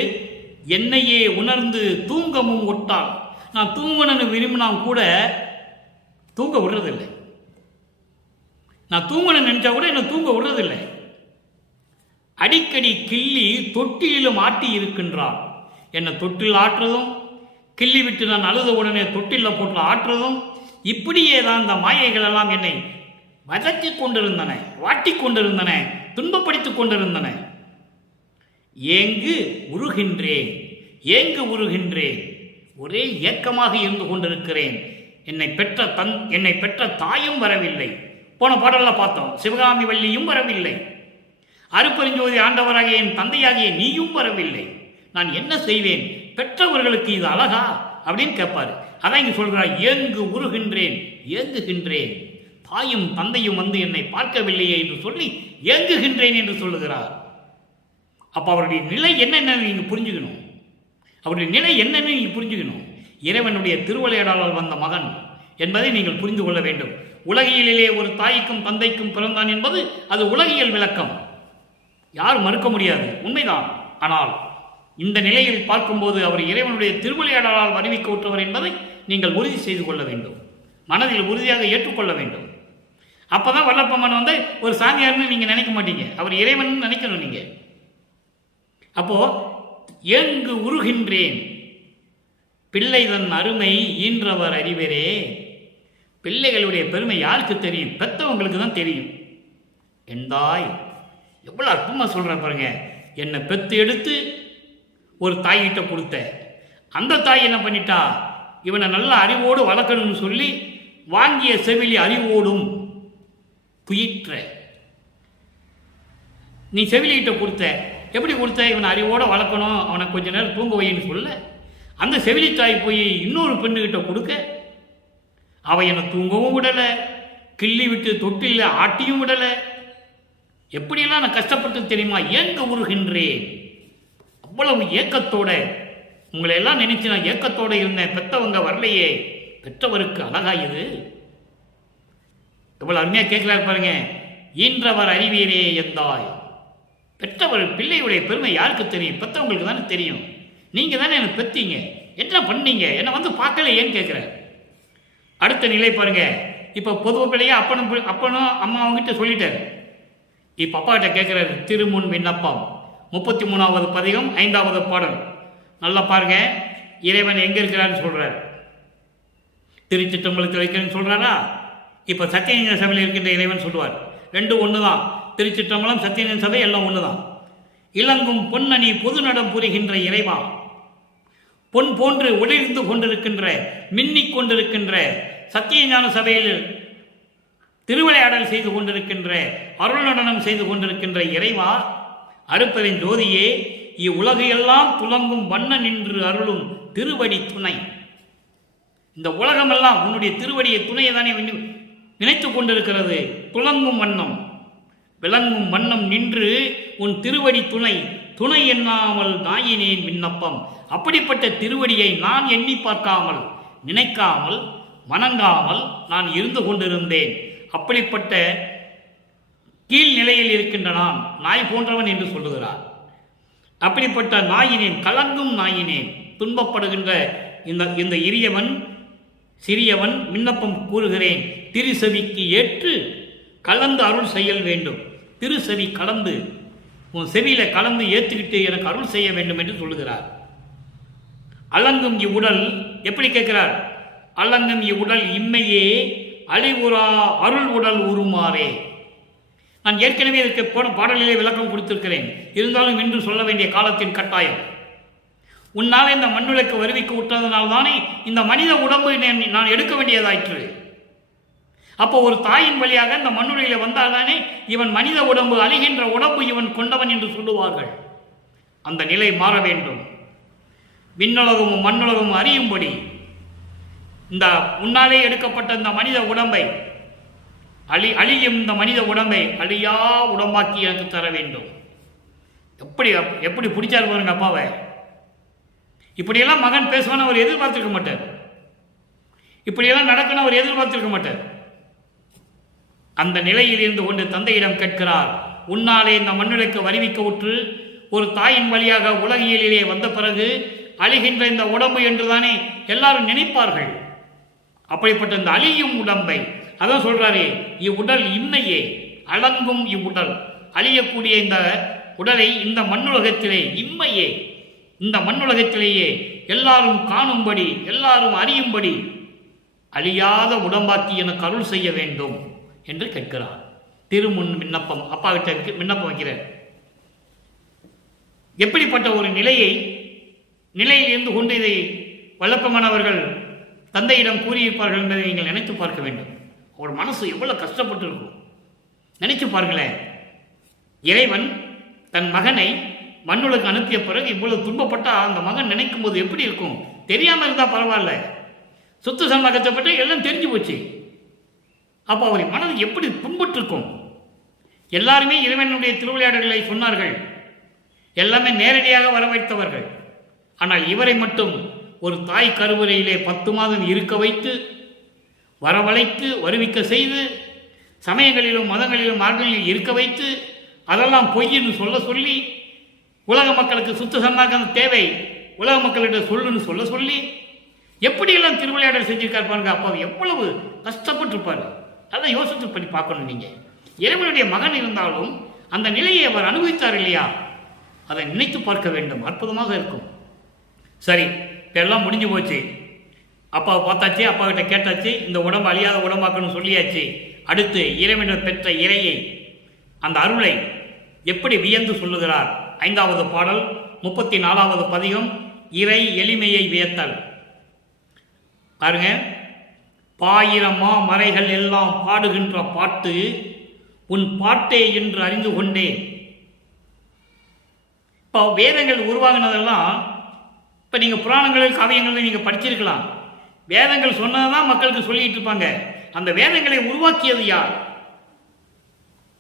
என்னையே உணர்ந்து தூங்கமும் ஒட்டாள். நான் தூங்கணும்னு விரும்பினா கூட தூங்க விடுறதில்லை, நான் தூங்கணும்னு நினைச்சா கூட என்ன தூங்க விடுறதில்லை. அடிக்கடி கிள்ளி தொட்டிலும் ஆட்டி இருக்கின்றான். என்னை தொட்டில் ஆற்றுறதும், கிள்ளி விட்டு நான் அழுத உடனே தொட்டில போட்டு ஆற்றுறதும், இப்படியே தான் இந்த மாயைகள் எல்லாம் என்னை வதக்கி கொண்டிருந்தன, வாட்டி கொண்டிருந்தன, துன்பப்படுத்திக் கொண்டிருந்தன. ஏங்கு உருகின்றேன், ஏங்கு உருகின்றேன், ஒரே ஏக்கமாக இருந்து கொண்டிருக்கிறேன். என்னை பெற்ற தாயும் வரவில்லை, போன பாடல்ல பார்த்தோம், சிவகாமி வள்ளியும் வரவில்லை, அருப்பெருஞ்சோதி ஆண்டவராகிய என் தந்தையாகிய நீயும் வரவில்லை, நான் என்ன செய்வேன், பெற்றவர்களுக்கு இது அழகா அப்படின்னு கேட்பாரு. அதான் இங்க சொல்கிறார், ஏங்கு உருகின்றேன், ஏங்குகின்றேன், தாயும் தந்தையும் வந்து என்னை பார்க்கவில்லையே என்று சொல்லி ஏங்குகின்றேன் என்று சொல்லுகிறார். அப்ப அவருடைய நிலை என்னென்னு நீங்க புரிஞ்சுக்கணும், அவருடைய நிலை என்னன்னு நீங்க புரிஞ்சுக்கணும். இறைவனுடைய திருவிளையாடலால் வந்த மகன் என்பதை நீங்கள் புரிந்து கொள்ள வேண்டும். உலகியலிலே ஒரு தாய்க்கும் தந்தைக்கும் பிறந்தான் என்பது அது உலகியல் விளக்கம், யாரும் மறுக்க முடியாது, உண்மைதான். ஆனால் இந்த நிலையில் பார்க்கும்போது அவர் இறைவனுடைய திருவிளையாடலால் அறிவிக்க விட்டவர் என்பதை நீங்கள் உறுதி செய்து கொள்ள வேண்டும், மனதில் உறுதியாக ஏற்றுக்கொள்ள வேண்டும். அப்பதான் வல்லப்பம்மன் வந்து ஒரு சாமியார்னு நீங்க நினைக்க மாட்டீங்க, அவர் இறைவன் நினைக்கணும் நீங்க. அப்போ ஏங்கு உருகின்றேன், பிள்ளை தன் அருமை ஈன்றவர் அறிவரே. பிள்ளைகளுடைய பெருமை யாருக்கு தெரியும், பெத்தவங்களுக்கு தான் தெரியும். எந்தாய் எவ்வளவு அற்புதமா சொல்ற பாருங்க. என்னை பெத்து எடுத்து ஒரு தாய்கிட்ட கொடுத்த, அந்த தாய் என்ன பண்ணிட்டா, இவனை நல்ல அறிவோடு வளர்க்கணும்னு சொல்லி வாங்கிய செவிலி அறிவோடும் துயிற்ற. நீ செவிலிகிட்ட கொடுத்த, எப்படி கொடுத்த, இவனை அறிவோடு வளர்க்கணும், அவனை கொஞ்ச நேரம் தூங்க வைன்னு சொல்ல, அந்த செவிலி தாய் போய் இன்னொரு பெண்ணுகிட்ட கொடுக்க, அவ என்னை தூங்கவும் விடலை, கிள்ளி விட்டு தொட்டில் ஆட்டியும் விடலை. எப்படியெல்லாம் நான் கஷ்டப்பட்டு தெரியுமா, ஏங்க உருகின்றேன், அவ்வளவு ஏக்கத்தோட உங்களை எல்லாம் நினைச்சு நான் ஏக்கத்தோட இருந்தேன். பெற்றவங்க வரலையே, பெற்றவருக்கு அழகா இது, எவ்வளவு அருமையா கேட்கிறாரு பாருங்க. ஈன்றவர் அறிவீரே எந்தாய், பெற்றவர் பிள்ளையுடைய பெருமை யாருக்கு தெரியும், பெற்றவங்களுக்கு தானே தெரியும். நீங்க தானே என்னை பெற்றீங்க, என்ன பண்ணீங்க, என்னை வந்து பார்க்கல ஏன்னு கேட்கிற. அடுத்த நிலை பாருங்க. இப்ப பொதுவ பிள்ளைய அப்பனும் அம்மா அவங்ககிட்ட சொல்லிட்டாரு, இப்ப அப்பா கிட்ட கேட்கிறாரு. திருமுன் விண்ணப்பம் 33வது பதிகம் 5வது பாடல். நல்லா பாருங்க, இறைவன் எங்க இருக்கிறான்னு சொல்றாரு. திருச்சிற்றம்பலத்தில் வைக்கிறேன்னு சொல்றாரா. இப்ப சத்தியஞான சபையில் இருக்கின்ற இறைவன் சொல்லுவார், ரெண்டு ஒண்ணுதான், திருச்சிற்றம்பலம் சத்தியஞான சபை எல்லாம் ஒண்ணுதான். இளங்கும் பொன்னணி பொது நடம் புரிகின்ற இறைவா, பொன் போன்று ஒளிர்ந்து கொண்டிருக்கின்ற மின்னிக் கொண்டிருக்கின்ற சத்தியஞான சபையில் திருவிளையாடல் செய்து கொண்டிருக்கின்ற அருள் நடனம் செய்து கொண்டிருக்கின்ற இறைவா, அருப்பெரும் ஜோதியே, இவ்வுலகையெல்லாம் துலங்கும் வண்ண நின்று அருளும் திருவடி துணை. இந்த உலகமெல்லாம் உன்னுடைய திருவடியை துணையை தானே நினைத்து கொண்டிருக்கிறது. துலங்கும் வண்ணம் விளங்கும் வண்ணம் நின்று உன் திருவடி துணை, துணை எண்ணாமல் நாயினேன் விண்ணப்பம். அப்படிப்பட்ட திருவடியை நான் எண்ணி பார்க்காமல், நினைக்காமல், வணங்காமல் நான் இருந்து கொண்டிருந்தேன். அப்படிப்பட்ட கீழ்நிலையில் இருக்கின்ற நான் நாய் போன்றவன் என்று சொல்லுகிறார். அப்படிப்பட்ட நாயினேன், கலங்கும் நாயினேன், துன்பப்படுகின்ற இந்த இரியவன் சிறியவன் விண்ணப்பம் கூறுகிறேன். திருசெவிக்கு ஏற்று கலந்து அருள் செய்யல் வேண்டும். திருசெவி கலந்து உன் செவியில கலந்து ஏற்றுக்கிட்டு எனக்கு அருள் செய்ய வேண்டும் என்று சொல்லுகிறார். அலங்கும் இவ்வுடல், எப்படி கேட்கிறார், அலங்கும் இவ்வுடல் இம்மையே அழிவுறா அருள் உடல் உருமாறே. நான் ஏற்கனவே இதற்கு போன பாடலிலே விளக்கம் கொடுத்திருக்கிறேன், இருந்தாலும் இன்று சொல்ல வேண்டிய காலத்தின் கட்டாயம். உன்னாலே இந்த மண்ணுலக்கு வருவிக்க விட்டதனால்தானே இந்த மனித உடம்பு நான் எடுக்க வேண்டியதாயிற்று. அப்போ ஒரு தாயின் வழியாக இந்த மண்ணுலையில் வந்தால்தானே இவன் மனித உடம்பு, அழிகின்ற உடம்பு இவன் கொண்டவன் என்று சொல்லுவார்கள். அந்த நிலை மாற வேண்டும். விண்ணுலகமும் மண்ணுலகமும் அறியும்படி இந்த உன்னாலே எடுக்கப்பட்ட இந்த மனித உடம்பை அழியும் இந்த மனித உடம்பை அழியா உடம்பாக்கி எனக்கு தர வேண்டும். எப்படி பிடிச்சாரு பாருங்க அப்பாவை. இப்படியெல்லாம் மகன் பேசுவான்னு அவர் எதிர்பார்த்திருக்க மாட்டார். இப்படியெல்லாம் நடக்கணும் அவர் எதிர்பார்த்திருக்க மாட்டார். அந்த நிலையில் இருந்து கொண்டு தந்தையிடம் கேட்கிறார், உன்னாலே இந்த மண்ணுலைக்கு வருவிக்க உற்று ஒரு தாயின் வழியாக உலகியலிலே வந்த பிறகு அழிகின்ற இந்த உடம்பு என்றுதானே எல்லாரும் நினைப்பார்கள். அப்படிப்பட்ட இந்த அழியும் உடம்பை அதான் சொல்றாரு, இவ்வுடல் இம்மையே அலங்கும் இவ்வுடல், அழியக்கூடிய இந்த உடலை இந்த மண்ணுலகத்திலே இம்மையே, இந்த மண்ணுலகத்திலேயே எல்லாரும் காணும்படி எல்லாரும் அறியும்படி அழியாத உடம்பாக்கி எனக்கு அருள் செய்ய வேண்டும் என்று கேட்கிறார். திருமுன் விண்ணப்பம், அப்பா கிட்ட விண்ணப்பம் வைக்கிறார். எப்படிப்பட்ட ஒரு நிலையில் இருந்து கொண்டு இதை வல்லப்பமானவர்கள் தந்தையிடம் கூறியிருப்பார்கள் என்பதை நீங்கள் நினைத்து பார்க்க வேண்டும். ஒரு மனசு எவ்வளவு கஷ்டப்பட்டு இருக்கும் நினைச்சு பாருங்களேன். இறைவன் தன் மகனை மண்ணுலகு அனுப்பிய பிறகு இவ்வளவு துன்பப்பட்டா அந்த மகன் நினைக்கும் போது எப்படி இருக்கும்? தெரியாம இருந்தா பரவாயில்ல, சுத்த சமூகத்தை எல்லாம் தெரிஞ்சு போச்சு. அப்போ அவரின் மனது எப்படி துன்பட்டிருக்கும்? எல்லாருமே இறைவனுடைய திருவிளையாடல்களை சொன்னார்கள், எல்லாமே நேரடியாக வரவைத்தவர்கள். ஆனால் இவரை மட்டும் ஒரு தாய் கருவறையிலே 10 மாதம் இருக்க வைத்து வரவழைத்து வருவிக்க செய்து சமயங்களிலும் மதங்களிலும் மார்க்கங்களிலும் இருக்க வைத்து அதெல்லாம் பொய்ன்னு சொல்லி உலக மக்களுக்கு சுத்த சன்மார்க்கம் தேவை, உலக மக்கள்கிட்ட சொல்லுன்னு சொல்லி எப்படியெல்லாம் திருவிளையாடல் செஞ்சிருக்கார் பாருங்க. அப்பா எவ்வளவு கஷ்டப்பட்டிருப்பார். அதை யோசித்து பண்ணி பார்க்கணும். நீங்கள் இறைவனுடைய மகன் இருந்தாலும் அந்த நிலையை அவர் அனுபவித்தார் இல்லையா, அதை நினைத்து பார்க்க வேண்டும். அற்புதமாக இருக்கும். சரி, எல்லாம் முடிஞ்சு போச்சு. அப்பாவை பார்த்தாச்சு, அப்பா கிட்ட கேட்டாச்சு, இந்த உடம்பு அழியாத உடம்பாக்கணும்னு சொல்லியாச்சு. அடுத்து இறைவனை பெற்ற இறையை, அந்த அருளை எப்படி வியந்து சொல்லுகிறார். 5வது பாடல் 34வது பதிகம், இறை எளிமையை வியத்தல். பாருங்க, பாயிரமா மறைகள் எல்லாம் பாடுகின்ற பாட்டு உன் பாட்டே என்று அறிந்து கொண்டேன். இப்போ வேதங்கள் உருவாகினதெல்லாம் இப்போ நீங்கள் புராணங்கள் காவியங்கள் நீங்கள் படிச்சிருக்கலாம். வேதங்கள் சொன்னதான் மக்களுக்கு சொல்லிட்டு இருப்பாங்க. அந்த வேதங்களை உருவாக்கியது யார்?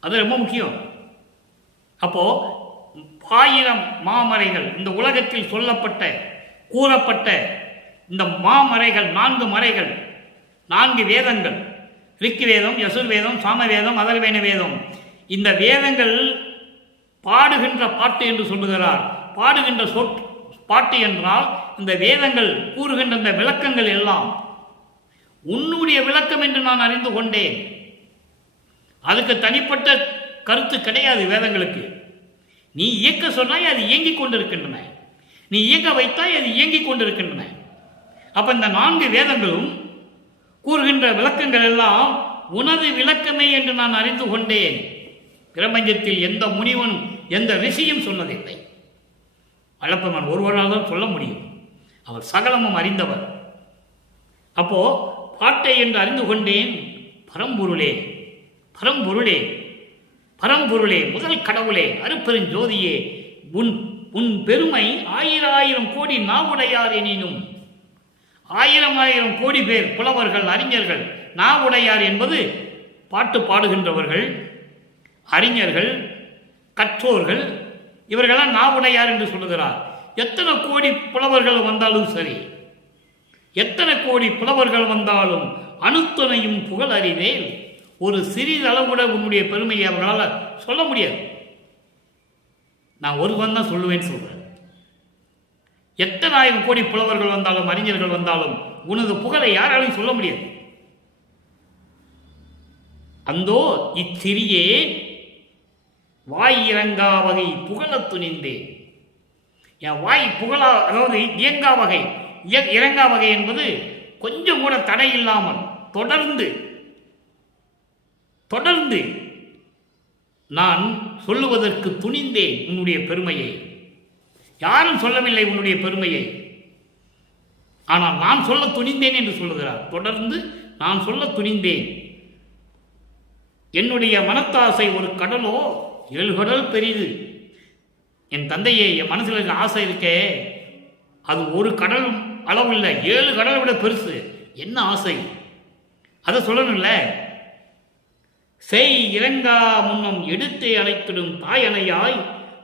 அது ரொம்ப முக்கியம். அப்போ 1000 மாமறைகள் இந்த உலகத்தில் சொல்லப்பட்ட கூறப்பட்ட இந்த மாமறைகள் 4 மறைகள், 4 வேதங்கள், ரிக்கு வேதம், யசுர் வேதம், சாம வேதம், அதர்வேன வேதம். இந்த வேதங்கள் பாடுகின்ற பாட்டு என்று சொல்லுகிறார். பாடுகின்ற பாட்டு என்றால் இந்த வேதங்கள் கூறுகின்ற இந்த விளக்கங்கள் எல்லாம் உன்னுடைய விளக்கம் என்று நான் அறிந்து கொண்டேன். அதுக்கு தனிப்பட்ட கருத்து கிடையாது வேதங்களுக்கு. நீ இயக்க சொன்னாய் அது இயங்கிக் கொண்டிருக்கின்றன, நீ இயக்க வைத்தாய் அது இயங்கிக் கொண்டிருக்கின்றன. அப்ப இந்த 4 வேதங்களும் கூறுகின்ற விளக்கங்கள் எல்லாம் உனது விளக்கமே என்று நான் அறிந்து கொண்டேன். பிரபஞ்சத்தில் எந்த முனிவனும் எந்த ரிஷியும் சொன்னதில்லை. வல்லப்பமான் ஒருவரால் தான் சொல்ல முடியும். அவர் சகலமும் அறிந்தவர். அப்போ பாட்டை என்று அறிந்து கொண்டேன். பரம்பொருளே, பரம்பொருளே, பரம்பொருளே, முதல் கடவுளே, அருப்பெருஞ்சோதியே, உன் பெருமை 1000 கோடி நாவுடையார் எனினும். 1000 கோடி பேர் புலவர்கள், அறிஞர்கள். நாவுடையார் என்பது பாட்டு பாடுகின்றவர்கள், அறிஞர்கள், கற்றோர்கள், இவர்களெல்லாம் நாவுடையார் என்று சொல்லுகிறார். எத்தனை கோடி புலவர்கள் வந்தாலும் சரி, எத்தனை கோடி புலவர்கள் வந்தாலும் அணுத்தனையும் புகழ் அறிவேன். ஒரு சிறிதளவுட உன்னுடைய பெருமையை அவர்களால் சொல்ல முடியாது. நான் ஒருவன் தான் சொல்லுவேன்னு சொல்றேன். எத்தனை 1000 கோடி புலவர்கள் வந்தாலும் அறிஞர்கள் வந்தாலும் உனது புகழை யாராலையும் சொல்ல முடியாது. அந்தோ இச்சிறியே வாய் இறங்கா வகை புகழ துணிந்தேன். என் வாய் புகழா, அதாவது இயங்கா வகை, இறங்கா வகை என்பது கொஞ்சம் கூட தடை இல்லாமல் தொடர்ந்து நான் சொல்லுவதற்கு துணிந்தேன் உன்னுடைய பெருமையை. யாரும் சொல்லவில்லை உன்னுடைய பெருமையை. ஆனால் நான் சொல்ல துணிந்தேன் என்று சொல்லுகிறார். தொடர்ந்து நான் சொல்ல துணிந்தேன். என்னுடைய மனத்தாசை ஒரு கடலோ 7 கடல் பெரிது. என் தந்தையே, என் மனசில் இருக்க ஆசை இருக்கே, அது ஒரு கடல் அளவு இல்லை, 7 கடலை விட பெருசு. என்ன ஆசை அதை சொல்லணும்ல. செய் இறங்கா முன்னம் எடுத்தே அழைத்திடும் தாயணையாய்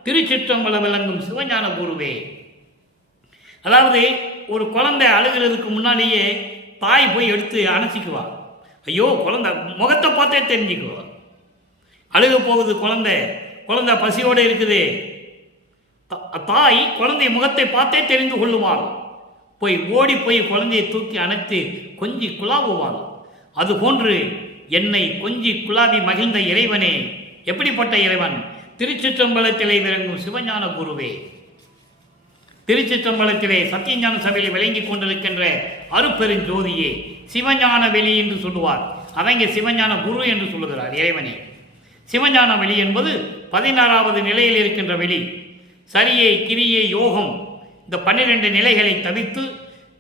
திருச்சிற்றம்பலம் விளங்கும் சிவஞான குருவே. அதாவது ஒரு குழந்தை அழுகிறதுக்கு முன்னாடியே தாய் போய் எடுத்து அணைச்சிக்குவா. ஐயோ, குழந்தை முகத்தை பார்த்தே தெரிஞ்சுக்குவா. அழுக போகுது குழந்தை பசியோடு இருக்குது. தாய் குழந்தை முகத்தை பார்த்தே தெரிந்து கொள்ளுவாள். ஓடி போய் குழந்தையை தூக்கி அணைத்து கொஞ்சி குழாவுவாள். அதுபோன்று என்னை கொஞ்சி குழாவி மகிழ்ந்த இறைவனே, எப்படிப்பட்ட இறைவன்? திருச்சிற்றம்பலத்திலே விளங்கும் சிவஞான குருவே. திருச்சிற்றம்பலத்திலே சத்தியஞான சபையில் விளங்கிக் கொண்டிருக்கின்ற அருப்பெருஞ்சோதியே, சிவஞான வெளி என்று சொல்லுவார். அதங்க சிவஞான குரு என்று சொல்லுகிறார் இறைவனே. சிவஞான வெளி என்பது 16வது நிலையில் இருக்கின்ற வெளி. சரியை, கிரியை, யோகம், இந்த 12 நிலைகளை தவிர்த்து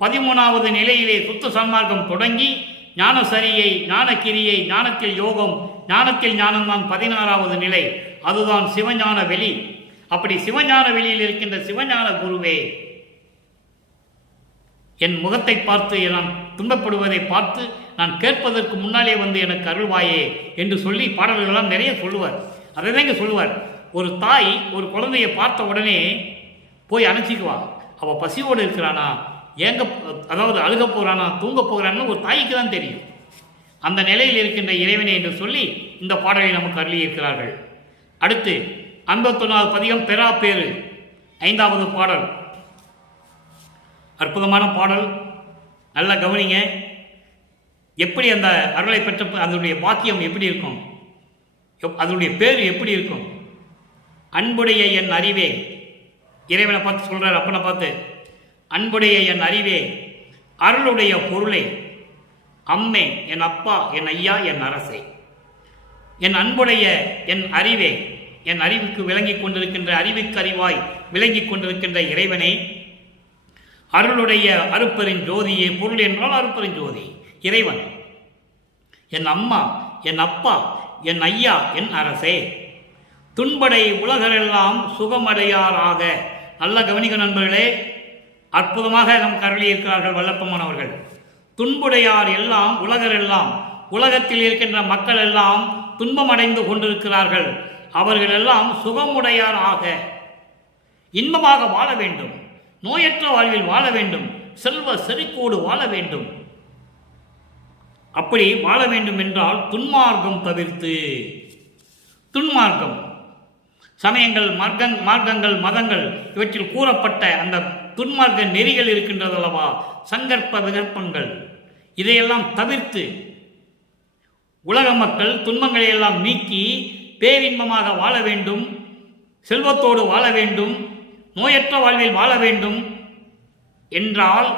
13வது நிலையிலே சுத்த சன்மார்க்கம் தொடங்கி ஞான சரியை, ஞான கிரியை, ஞானத்தில் யோகம், ஞானத்தில் ஞானம்தான் 16வது நிலை. அதுதான் சிவஞான வெளி. அப்படி சிவஞான வெளியில் இருக்கின்ற சிவஞான குருவே, என் முகத்தை பார்த்து நான் துன்பப்படுவதை பார்த்து நான் கேட்பதற்கு முன்னாலே வந்து எனக்கு அருள்வாயே என்று சொல்லி பாடல்களெல்லாம் நிறைய சொல்லுவார். அதை தாங்க சொல்லுவார். ஒரு தாய் ஒரு குழந்தையை பார்த்த உடனே போய் அணைச்சிக்குவா. அவள் பசியோடு இருக்கிறானா, அதாவது அழுக போகிறானா, தூங்க போகிறான்னு ஒரு தாய்க்கு தான் தெரியும். அந்த நிலையில் இருக்கின்ற இறைவனே என்று சொல்லி இந்த பாடலை நமக்கு அருளியிருக்கிறார்கள். அடுத்து 51வது பதிகம் பெறாப்பேறு, 5வது பாடல். அற்புதமான பாடல், நல்லா கவனிங்க. எப்படி அந்த அருளை பெற்ற அதனுடைய பாக்கியம் எப்படி இருக்கும், அதனுடைய பேர் எப்படி இருக்கும்? அன்புடைய என் அறிவே, இறைவனை பார்த்து சொல்றார், அப்பனை பார்த்து, அன்புடைய என் அறிவே, அருளுடைய பொருளே, அம்மே, என் அப்பா, என் ஐயா, என் அரசே. என் அன்புடைய என் அறிவே, என் அறிவுக்கு விளங்கிக் கொண்டிருக்கின்ற, அறிவுக்கு அறிவாய் விளங்கிக் கொண்டிருக்கின்ற இறைவனே, அருளுடைய அருப்பெருஞ்சோதியே. பொருள் என்றால் அருப்பெருஞ்சோதி இறைவன். என் அம்மா, என் அப்பா, என் ஐயா, என் அரசே. துன்படை உலகரெல்லாம் சுகமடையாராக. நல்ல கவனிக்க நண்பர்களே, அற்புதமாக நம் கருளியிருக்கிறார்கள் வல்லப்பம்மன் அவர்கள். துன்புடையார் எல்லாம், உலகரெல்லாம், உலகத்தில் இருக்கின்ற மக்கள் எல்லாம் துன்பமடைந்து கொண்டிருக்கிறார்கள். அவர்கள் எல்லாம் சுகமுடையாராக, இன்பமாக வாழ வேண்டும், நோயற்ற வாழ்வில் வாழ வேண்டும், செல்வ செழிப்போடு வாழ வேண்டும். அப்படி வாழ வேண்டும் என்றால் துன்மார்க்கம் தவிர்த்து, துன்மார்க்கம் சமயங்கள், மார்க்கங்கள், மதங்கள் இவற்றில் கூறப்பட்ட அந்த துன்மார்க்க நெறிகள் இருக்கின்றதல்லவா, சங்கற்ப விகற்பங்கள், இதையெல்லாம் தவிர்த்து உலக மக்கள் துன்பங்களை எல்லாம் நீக்கி பேரின்பமாக வாழ வேண்டும், செல்வத்தோடு வாழ வேண்டும், நோயற்ற வாழ்வில் வாழ வேண்டும் என்றால்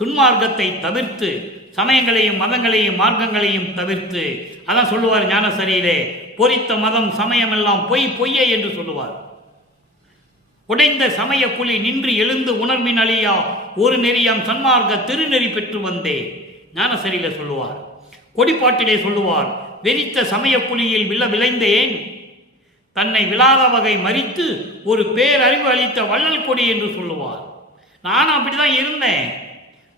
துன்மார்க்கத்தை தவிர்த்து, சமயங்களையும் மதங்களையும் மார்க்கங்களையும் தவிர்த்து, அதான் சொல்லுவார் ஞானசரியிலே, பொறித்த மதம் சமயம் எல்லாம் பொய்யே என்று சொல்லுவார். உடைந்த சமய புலி நின்று எழுந்து உணர்மின் அழியா ஒரு நெறியாம் சன்மார்க்க திருநெறி பெற்று வந்தே ஞானசரியில சொல்லுவார். கொடிப்பாட்டிலே சொல்லுவார், வெறித்த சமய புலியில் விளைந்தேன், தன்னை விழாத வகை மறித்து ஒரு பேரறிவு அளித்த வள்ளல் கொடி என்று சொல்லுவார். நானும் அப்படிதான் இருந்தேன்.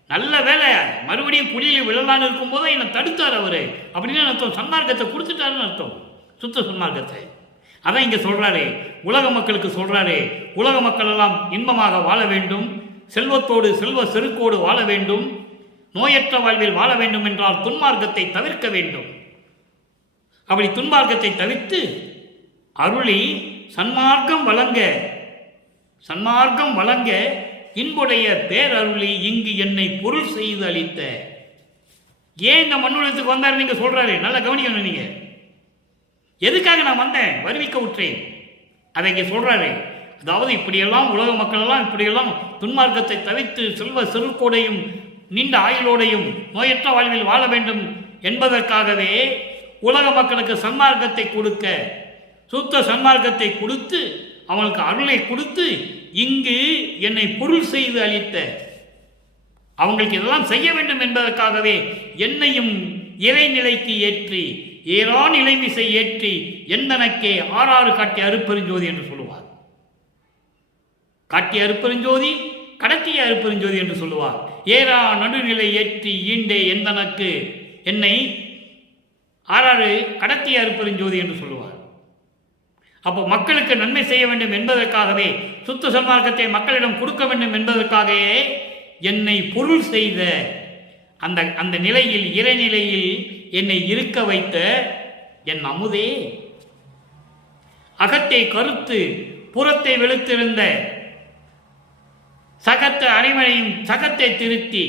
நல்ல வேலை, மறுபடியும் புலியில் விழலான்னு இருக்கும்போது என்னை தடுத்தார் அவரு. அப்படின்னு அர்த்தம், சன்மார்க்கத்தை கொடுத்துட்டாருன்னு அர்த்தம், சுத்த சன்மார்க்கத்தை. அதான் இங்கே சொல்றாரு, உலக மக்களுக்கு சொல்றாரு, உலக மக்கள் எல்லாம் இன்பமாக வாழ வேண்டும், செல்வத்தோடு செல்வ செருக்கோடு வாழ வேண்டும், நோயற்ற வாழ்வில் வாழ வேண்டும் என்றால் துன்மார்க்கத்தை தவிர்க்க வேண்டும். அப்படி துன்மார்க்கத்தை தவிர்த்து அருளி சன்மார்க்கம் வழங்க இன்புடைய பேரருளி இங்கு என்னை பொருள் செய்து அளித்த. ஏன் இந்த மண்ணுலகத்துக்கு வந்தார் நீங்க சொல்றாரு, நல்லா கவனிக்கணும். நீங்க எதுக்காக நான் வந்தேன், வருவிக்க விட்டேன், அதை இங்கே சொல்றாரு. அதாவது இப்படியெல்லாம் உலக மக்கள் எல்லாம் இப்படியெல்லாம் துன்மார்க்கத்தை தவிர்த்து செல்வ செருக்கோடையும் நீண்ட ஆயுளோடையும் நோயற்ற வாழ்வில் வாழ வேண்டும் என்பதற்காகவே உலக மக்களுக்கு சன்மார்க்கத்தை கொடுக்க, சுத்த சன்மார்க்கத்தை கொடுத்து, அவங்களுக்கு அருளை கொடுத்து இங்கு என்னை பொருள் செய்து அளித்த, அவங்களுக்கு இதெல்லாம் செய்ய வேண்டும் என்பதற்காகவே என்னையும் இறைநிலைக்கு ஏற்றி ஏறா நிலைமிசை ஏற்றி எந்தனக்கே ஆறாறு காட்டிய அருப்பெருஞ்சோதி என்று சொல்லுவார். காட்டிய அருப்பெருஞ்சோதி, கடத்திய அருப்பெருஞ்சோதி என்று சொல்லுவார். ஏறா நடுநிலை ஏற்றி ஈண்டே எந்தனக்கு என்னை ஆறாறு கடத்திய அருப்பெருஞ்சோதி என்று சொல்லுவார். அப்போ மக்களுக்கு நன்மை செய்ய வேண்டும் என்பதற்காகவே, சுத்த சன்மார்க்கத்தை மக்களிடம் கொடுக்க வேண்டும் என்பதற்காகவே என்னை பொருள் செய்த அந்த நிலையில், இறைநிலையில் என்னை இருக்க வைத்த என் அமுதே, அகத்தை கருத்து புறத்தை வெளுத்திருந்த சகத்த அனைவரையும் சகத்தை திருத்தி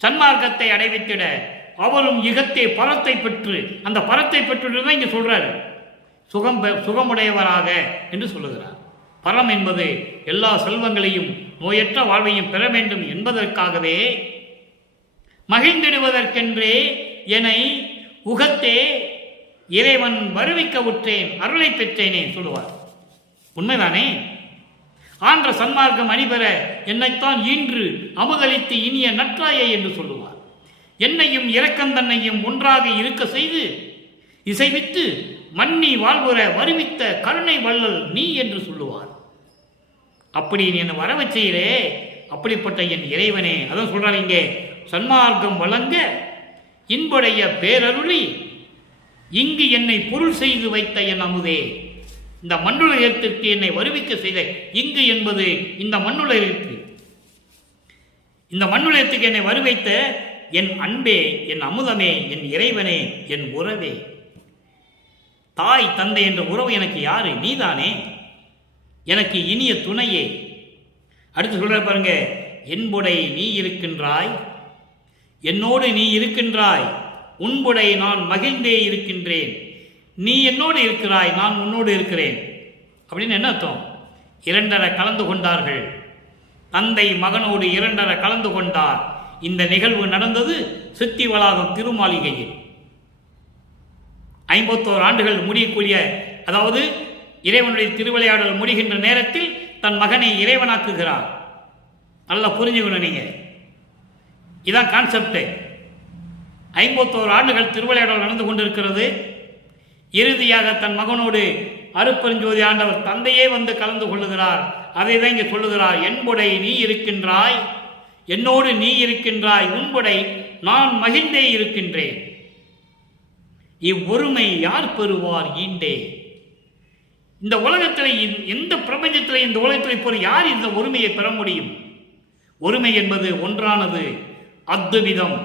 சன்மார்க்கத்தை அடைவித்திட அவரும் இகத்தை பரத்தை பெற்று, அந்த பரத்தை பெற்று தான் இங்கே சொல்றாரு, சுகமுடையவராக என்று சொல்லுகிறார். பரம் என்பது எல்லா செல்வங்களையும் நோயற்ற வாழ்வையும் பெற வேண்டும் என்பதற்காகவே மகிழ்ந்திடுவதற்கென்றே என்னை உகத்தே இறைவன் வருவிக்க உற்றேன், அருளை பெற்றேனே சொல்லுவார். உண்மைதானே? ஆன்ற சன்மார்க்கம் அணிபெற என்னைத்தான் ஈன்று அமுதளித்து இனிய நற்றாயை என்று சொல்லுவார். என்னையும் இரக்கந்தன்னையும் ஒன்றாக இருக்க செய்து இசைவித்து மன்னி வாழ்வுற வருவித்த கருணை வள்ளல் நீ என்று சொல்லுவார். அப்படி நீ என்னை வரவச் செய்கிறே, அப்படிப்பட்ட என் இறைவனே, அதான் சொல்றாரு இங்கே, சன்மார்க்கம் வழங்க இன்புடைய பேரருளி இங்கு என்னை பொருள் செய்து வைத்த என் அமுதே, இந்த மண்ணுலகத்திற்கு என்னை வருவிக்க செய்த, இங்கு என்பது இந்த மண்ணுலகத்திற்கு, இந்த மண்ணுலகத்துக்கு என்னை வருவித்த என் அன்பே, என் அமுதமே, என் இறைவனே, என் உறவே. தாய் தந்தை என்ற உறவு எனக்கு யாரு? நீதானே, எனக்கு இனிய துணையே. அடுத்து சொல்ற பாருங்க, என்புடை நீ இருக்கின்றாய், என்னோடு நீ இருக்கின்றாய், உன்புடை நான் மகிழ்ந்தே இருக்கின்றேன். நீ என்னோடு இருக்கிறாய், நான் உன்னோடு இருக்கிறேன். அப்படின்னு என்ன அர்த்தம்? இரண்டரை கலந்து கொண்டார்கள். தந்தை மகனோடு இரண்டரை கலந்து கொண்டார். இந்த நிகழ்வு நடந்தது சித்தி வளாகம் திருமாளிகையில். 51 ஆண்டுகள் முடியக்கூடிய, அதாவது இறைவனுடைய திருவிளையாடல் முடிகின்ற நேரத்தில் தன் மகனை இறைவனாக்குகிறார். நல்லா புரிஞ்சுக்கணும் நீங்க, இதான் கான்செப்ட். 51 ஆண்டுகள் திருவிளையாடல் நடந்து கொண்டிருக்கிறது. இறுதியாக தன் மகனோடு அருப்பெருஞ்சோதி ஆண்டவர் தந்தையே வந்து கலந்து கொள்ளுகிறார். அதை தான் இங்கே சொல்லுகிறார், என்புடை நீ இருக்கின்றாய், என்னோடு நீ இருக்கின்றாய், உன்புடை நான் மகிழ்ந்தே இருக்கின்றேன். இவ்வொருமை யார் பெறுவார் ஈண்டே? இந்த உலகத்தில், எந்த பிரபஞ்சத்தில், இந்த உலகத்தில் இப்போ யார் இந்த ஒருமையை பெற முடியும்? ஒருமை என்பது ஒன்றானது, அத்வைதம்.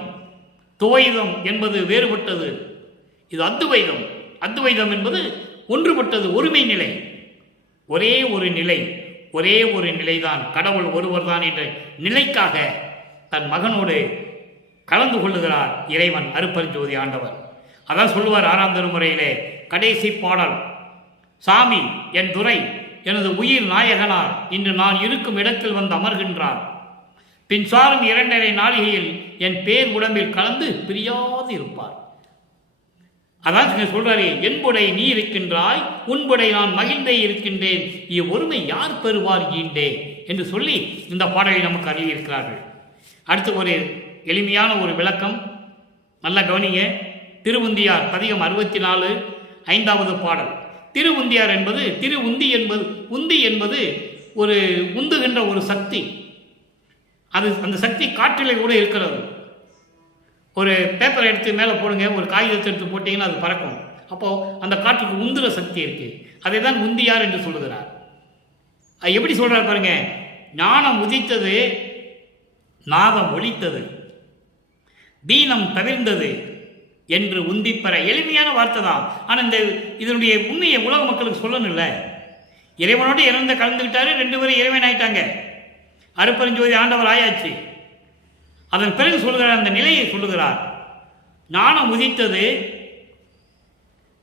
துவைதம் என்பது வேறுபட்டது, இது அத்வைதம். அத்வைதம் என்பது ஒன்றுபட்டது, ஒருமை நிலை. ஒரே ஒரு நிலை, ஒரே ஒரு நிலைதான், கடவுள் ஒருவர் தான் என்ற நிலைக்காக தன் மகனோடு கலந்து கொள்ளுகிறார் இறைவன் அருப்பெருஞ்சோதி ஆண்டவர். அதான் சொல்லுவார் 6ஆம் திருமுறையிலே கடைசி பாடல், சாமி என் துரை எனது உயிர் நாயகனார் இன்று நான் இருக்கும் இடத்தில் வந்து அமர்கின்றார். பின் சாரும் 2.5 நாளிகையில் என் பேர் உடம்பில் கலந்து பிரியாது இருப்பார். அதான் சொல்றாரு, என்புடை நீ இருக்கின்றாய், உன்புடை நான் மகிழ்ந்தே இருக்கின்றேன், இவ்வொருமை யார் பெறுவார் ஈண்டே என்று சொல்லி இந்த பாடலை நமக்கு அறிவிக்கிறார்கள். அடுத்து ஒரு எளிமையான ஒரு விளக்கம், நல்லா கவனிங்க. திருவுந்தியார் பதிகம் 64 5வது பாடல். திருவுந்தியார் என்பது, உந்தி என்பது ஒரு உந்துகின்ற ஒரு சக்தி. அது, அந்த சக்தி காற்றிலே கூட இருக்கிறது. ஒரு பேப்பரை எடுத்து மேலே போடுங்க, ஒரு காகிதத்தை எடுத்து போட்டிங்கன்னா அது பறக்கும். அப்போது அந்த காற்றுக்கு உந்துற சக்தி இருக்குது. அதை தான் உந்தியார் என்று சொல்லுகிறார். அது எப்படி சொல்கிறார் பாருங்க, ஞானம் உதித்தது, நாதம் ஒலித்தது, தீனம் தவிர்ந்தது என்று உந்திப்பெற. எளிமையான வார்த்தை தான், ஆனால் இந்த இதனுடைய உண்மையை உலக மக்களுக்கு சொல்லணும். இல்லை, இறைவனோடு இறந்து கலந்துக்கிட்டாரு, 2 பேரும் இறைவன் ஆயிட்டாங்க, அருப்பெருஞ்சோதி ஆண்டவர் ஆயாச்சு. அதன் பிறகு சொல்லுகிறார், அந்த நிலையை சொல்லுகிறார், ஞானம் உதித்தது,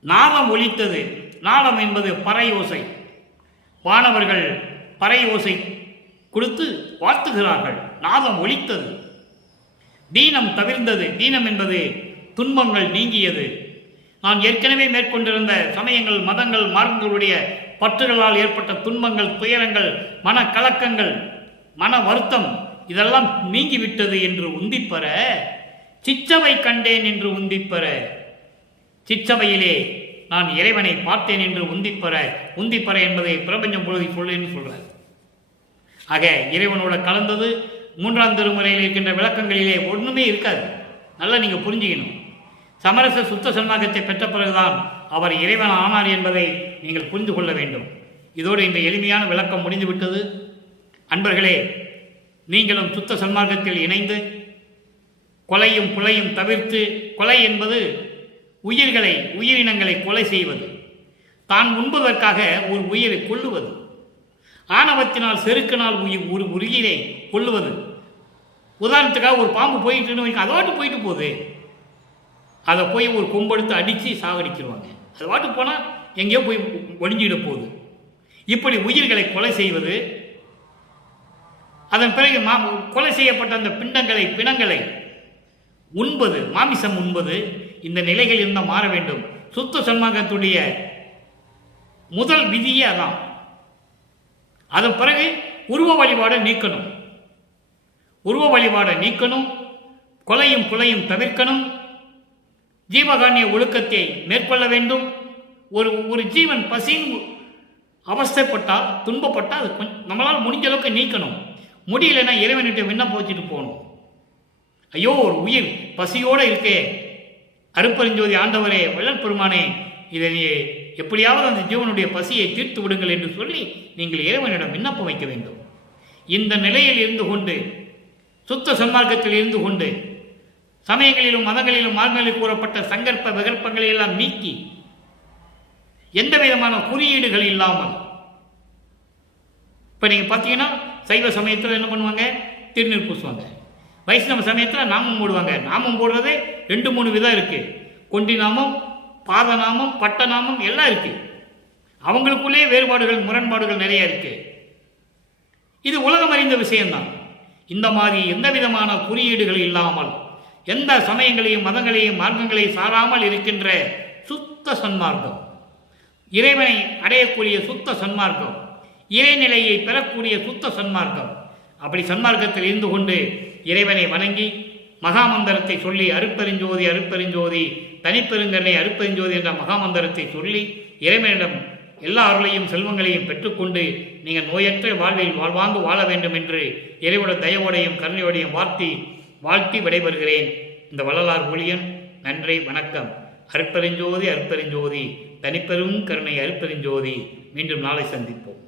நாதம் ஒலித்தது. நாதம் என்பது பறையோசை. வானவர்கள் பறையோசை கொடுத்து வாழ்த்துகிறார்கள். நாதம் ஒலித்தது. தீனம் தவிர்ந்தது. தீனம் என்பது துன்பங்கள் நீங்கியது. நான் ஏற்கனவே மேற்கொண்டிருந்த சமயங்கள், மதங்கள், மார்க்கங்களுடைய பற்றுகளால் ஏற்பட்ட துன்பங்கள், துயரங்கள், மனக்கலக்கங்கள், மன வருத்தம் இதெல்லாம் நீங்கிவிட்டது என்று உந்திப்பெற, சிற்றவை கண்டேன் என்று உந்திப்பெற, சிற்றவையிலே நான் இறைவனை பார்த்தேன் என்று உந்திப்பெற என்பதை பிரபஞ்சம் பொழுது சொல்லுன்னு சொல்றார். ஆக இறைவனோட கலந்தது மூன்றாம் திருமுறையில் இருக்கின்ற விளக்கங்களிலே ஒன்றுமே இருக்காது. நல்லா நீங்கள் புரிஞ்சுக்கணும். சமரச சுத்த சன்மார்க்கத்தை பெற்ற பிறகுதான் அவர் இறைவன் ஆனார் என்பதை நீங்கள் புரிந்து கொள்ள வேண்டும். இதோடு இந்த எளிமையான விளக்கம் முடிந்துவிட்டது. அன்பர்களே, நீங்களும் சுத்த சன்மார்க்கத்தில் இணைந்து கொலையும் புலையும் தவிர்த்து, கொலை என்பது உயிரினங்களை கொலை செய்வது, தான் உண்பதற்காக ஒரு உயிரை கொல்லுவது, ஆணவத்தினால் செருக்கினால் ஒரு உயிரை கொல்லுவது. உதாரணத்துக்காக ஒரு பாம்பு போயிட்டு அதோட்டு போயிட்டு போகுது, அதை போய் ஒரு கொம்பெடுத்து அடித்து சாகடிச்சிருவாங்க. அது வாட்டு போனால் எங்கேயோ போய் ஒழிஞ்சிட போகுது. இப்படி உயிர்களை கொலை செய்வது, அதன் பிறகு கொலை செய்யப்பட்ட அந்த பிணங்களை உண்பது, மாமிசம் உண்பது, இந்த நிலைகள் இருந்தால் மாற வேண்டும். சுத்த சன்மார்க்கத்துடைய முதல் விதியே அதான். அதன் பிறகு உருவ வழிபாடை நீக்கணும், கொலையும் புலையும் தவிர்க்கணும், ஜீவகாரணிய ஒழுக்கத்தை மேற்கொள்ள வேண்டும். ஒரு ஜீவன் பசின்னு அவஸ்தைப்பட்டால், துன்பப்பட்டால் அது நம்மளால் முடிஞ்ச அளவுக்கு நீக்கணும். முடியலைன்னா இறைவன்கிட்ட விண்ணப்பம் வச்சுட்டு போகணும். ஐயோ, ஒரு உயிர் பசியோடு இருக்கே, அருப்பெருஞ்சோதி ஆண்டவரே, வள்ளல் பெருமானே, இதை எப்படியாவது அந்த ஜீவனுடைய பசியை தீர்த்து விடுங்கள் என்று சொல்லி நீங்கள் இறைவனிடம் விண்ணப்பம் வைக்க வேண்டும். இந்த நிலையில் இருந்து கொண்டு, சுத்த சன்மார்க்கத்தில் இருந்து கொண்டு, சமயங்களிலும் மதங்களிலும் மார்க்கங்களில் கூறப்பட்ட சங்கற்ப விகற்பங்களை எல்லாம் நீக்கி, எந்த விதமான குறியீடுகள் இல்லாமல், இப்போ நீங்கள் பார்த்தீங்கன்னா சைவ சமயத்தில் என்ன பண்ணுவாங்க, திருநீர் பூசுவாங்க. வைஷ்ணவ சமயத்தில் நாமம் போடுவாங்க. நாமம் போடுறதே 2-3 விதம் இருக்குது. கொண்டி நாமம், பாத நாமம், பட்ட நாமம் எல்லாம் இருக்குது. அவங்களுக்குள்ளே வேறுபாடுகள், முரண்பாடுகள் நிறைய இருக்குது. இது உலகம் அறிந்த விஷயம்தான். இந்த மாதிரி எந்த விதமான குறியீடுகள் இல்லாமல், எந்த சமயங்களையும் மதங்களையும் மார்க்கங்களையும் சாராமல் இருக்கின்ற சுத்த சன்மார்க்கம், இறைவனை அடையக்கூடிய சுத்த சன்மார்க்கம், இறைநிலையை பெறக்கூடிய சுத்த சன்மார்க்கம். அப்படி சன்மார்க்கத்தில் இருந்து கொண்டு இறைவனை வணங்கி மகாமந்திரத்தை சொல்லி, அருட்பெருஞ்சோதி அருட்பெருஞ்சோதி தனிப்பெருங்கருணை அருட்பெருஞ்சோதி என்ற மகாமந்திரத்தை சொல்லி இறைவனிடம் எல்லா அருளையும் செல்வங்களையும் பெற்றுக்கொண்டு நீங்கள் நோயற்ற வாழ்வில் வாழ்வாங்கு வாழ வேண்டும் என்று இறைவனோட தயவோடையும் கருணையோடையும் வாழ்த்தி விடைபெறுகிறேன். இந்த வள்ளலார் ஊழியன். நன்றி, வணக்கம். அருட்பெருஞ்சோதி அருட்பெருஞ்சோதி தனிப்பெரும் கருணை அருட்பெருஞ்சோதி. மீண்டும் நாளை சந்திப்போம்.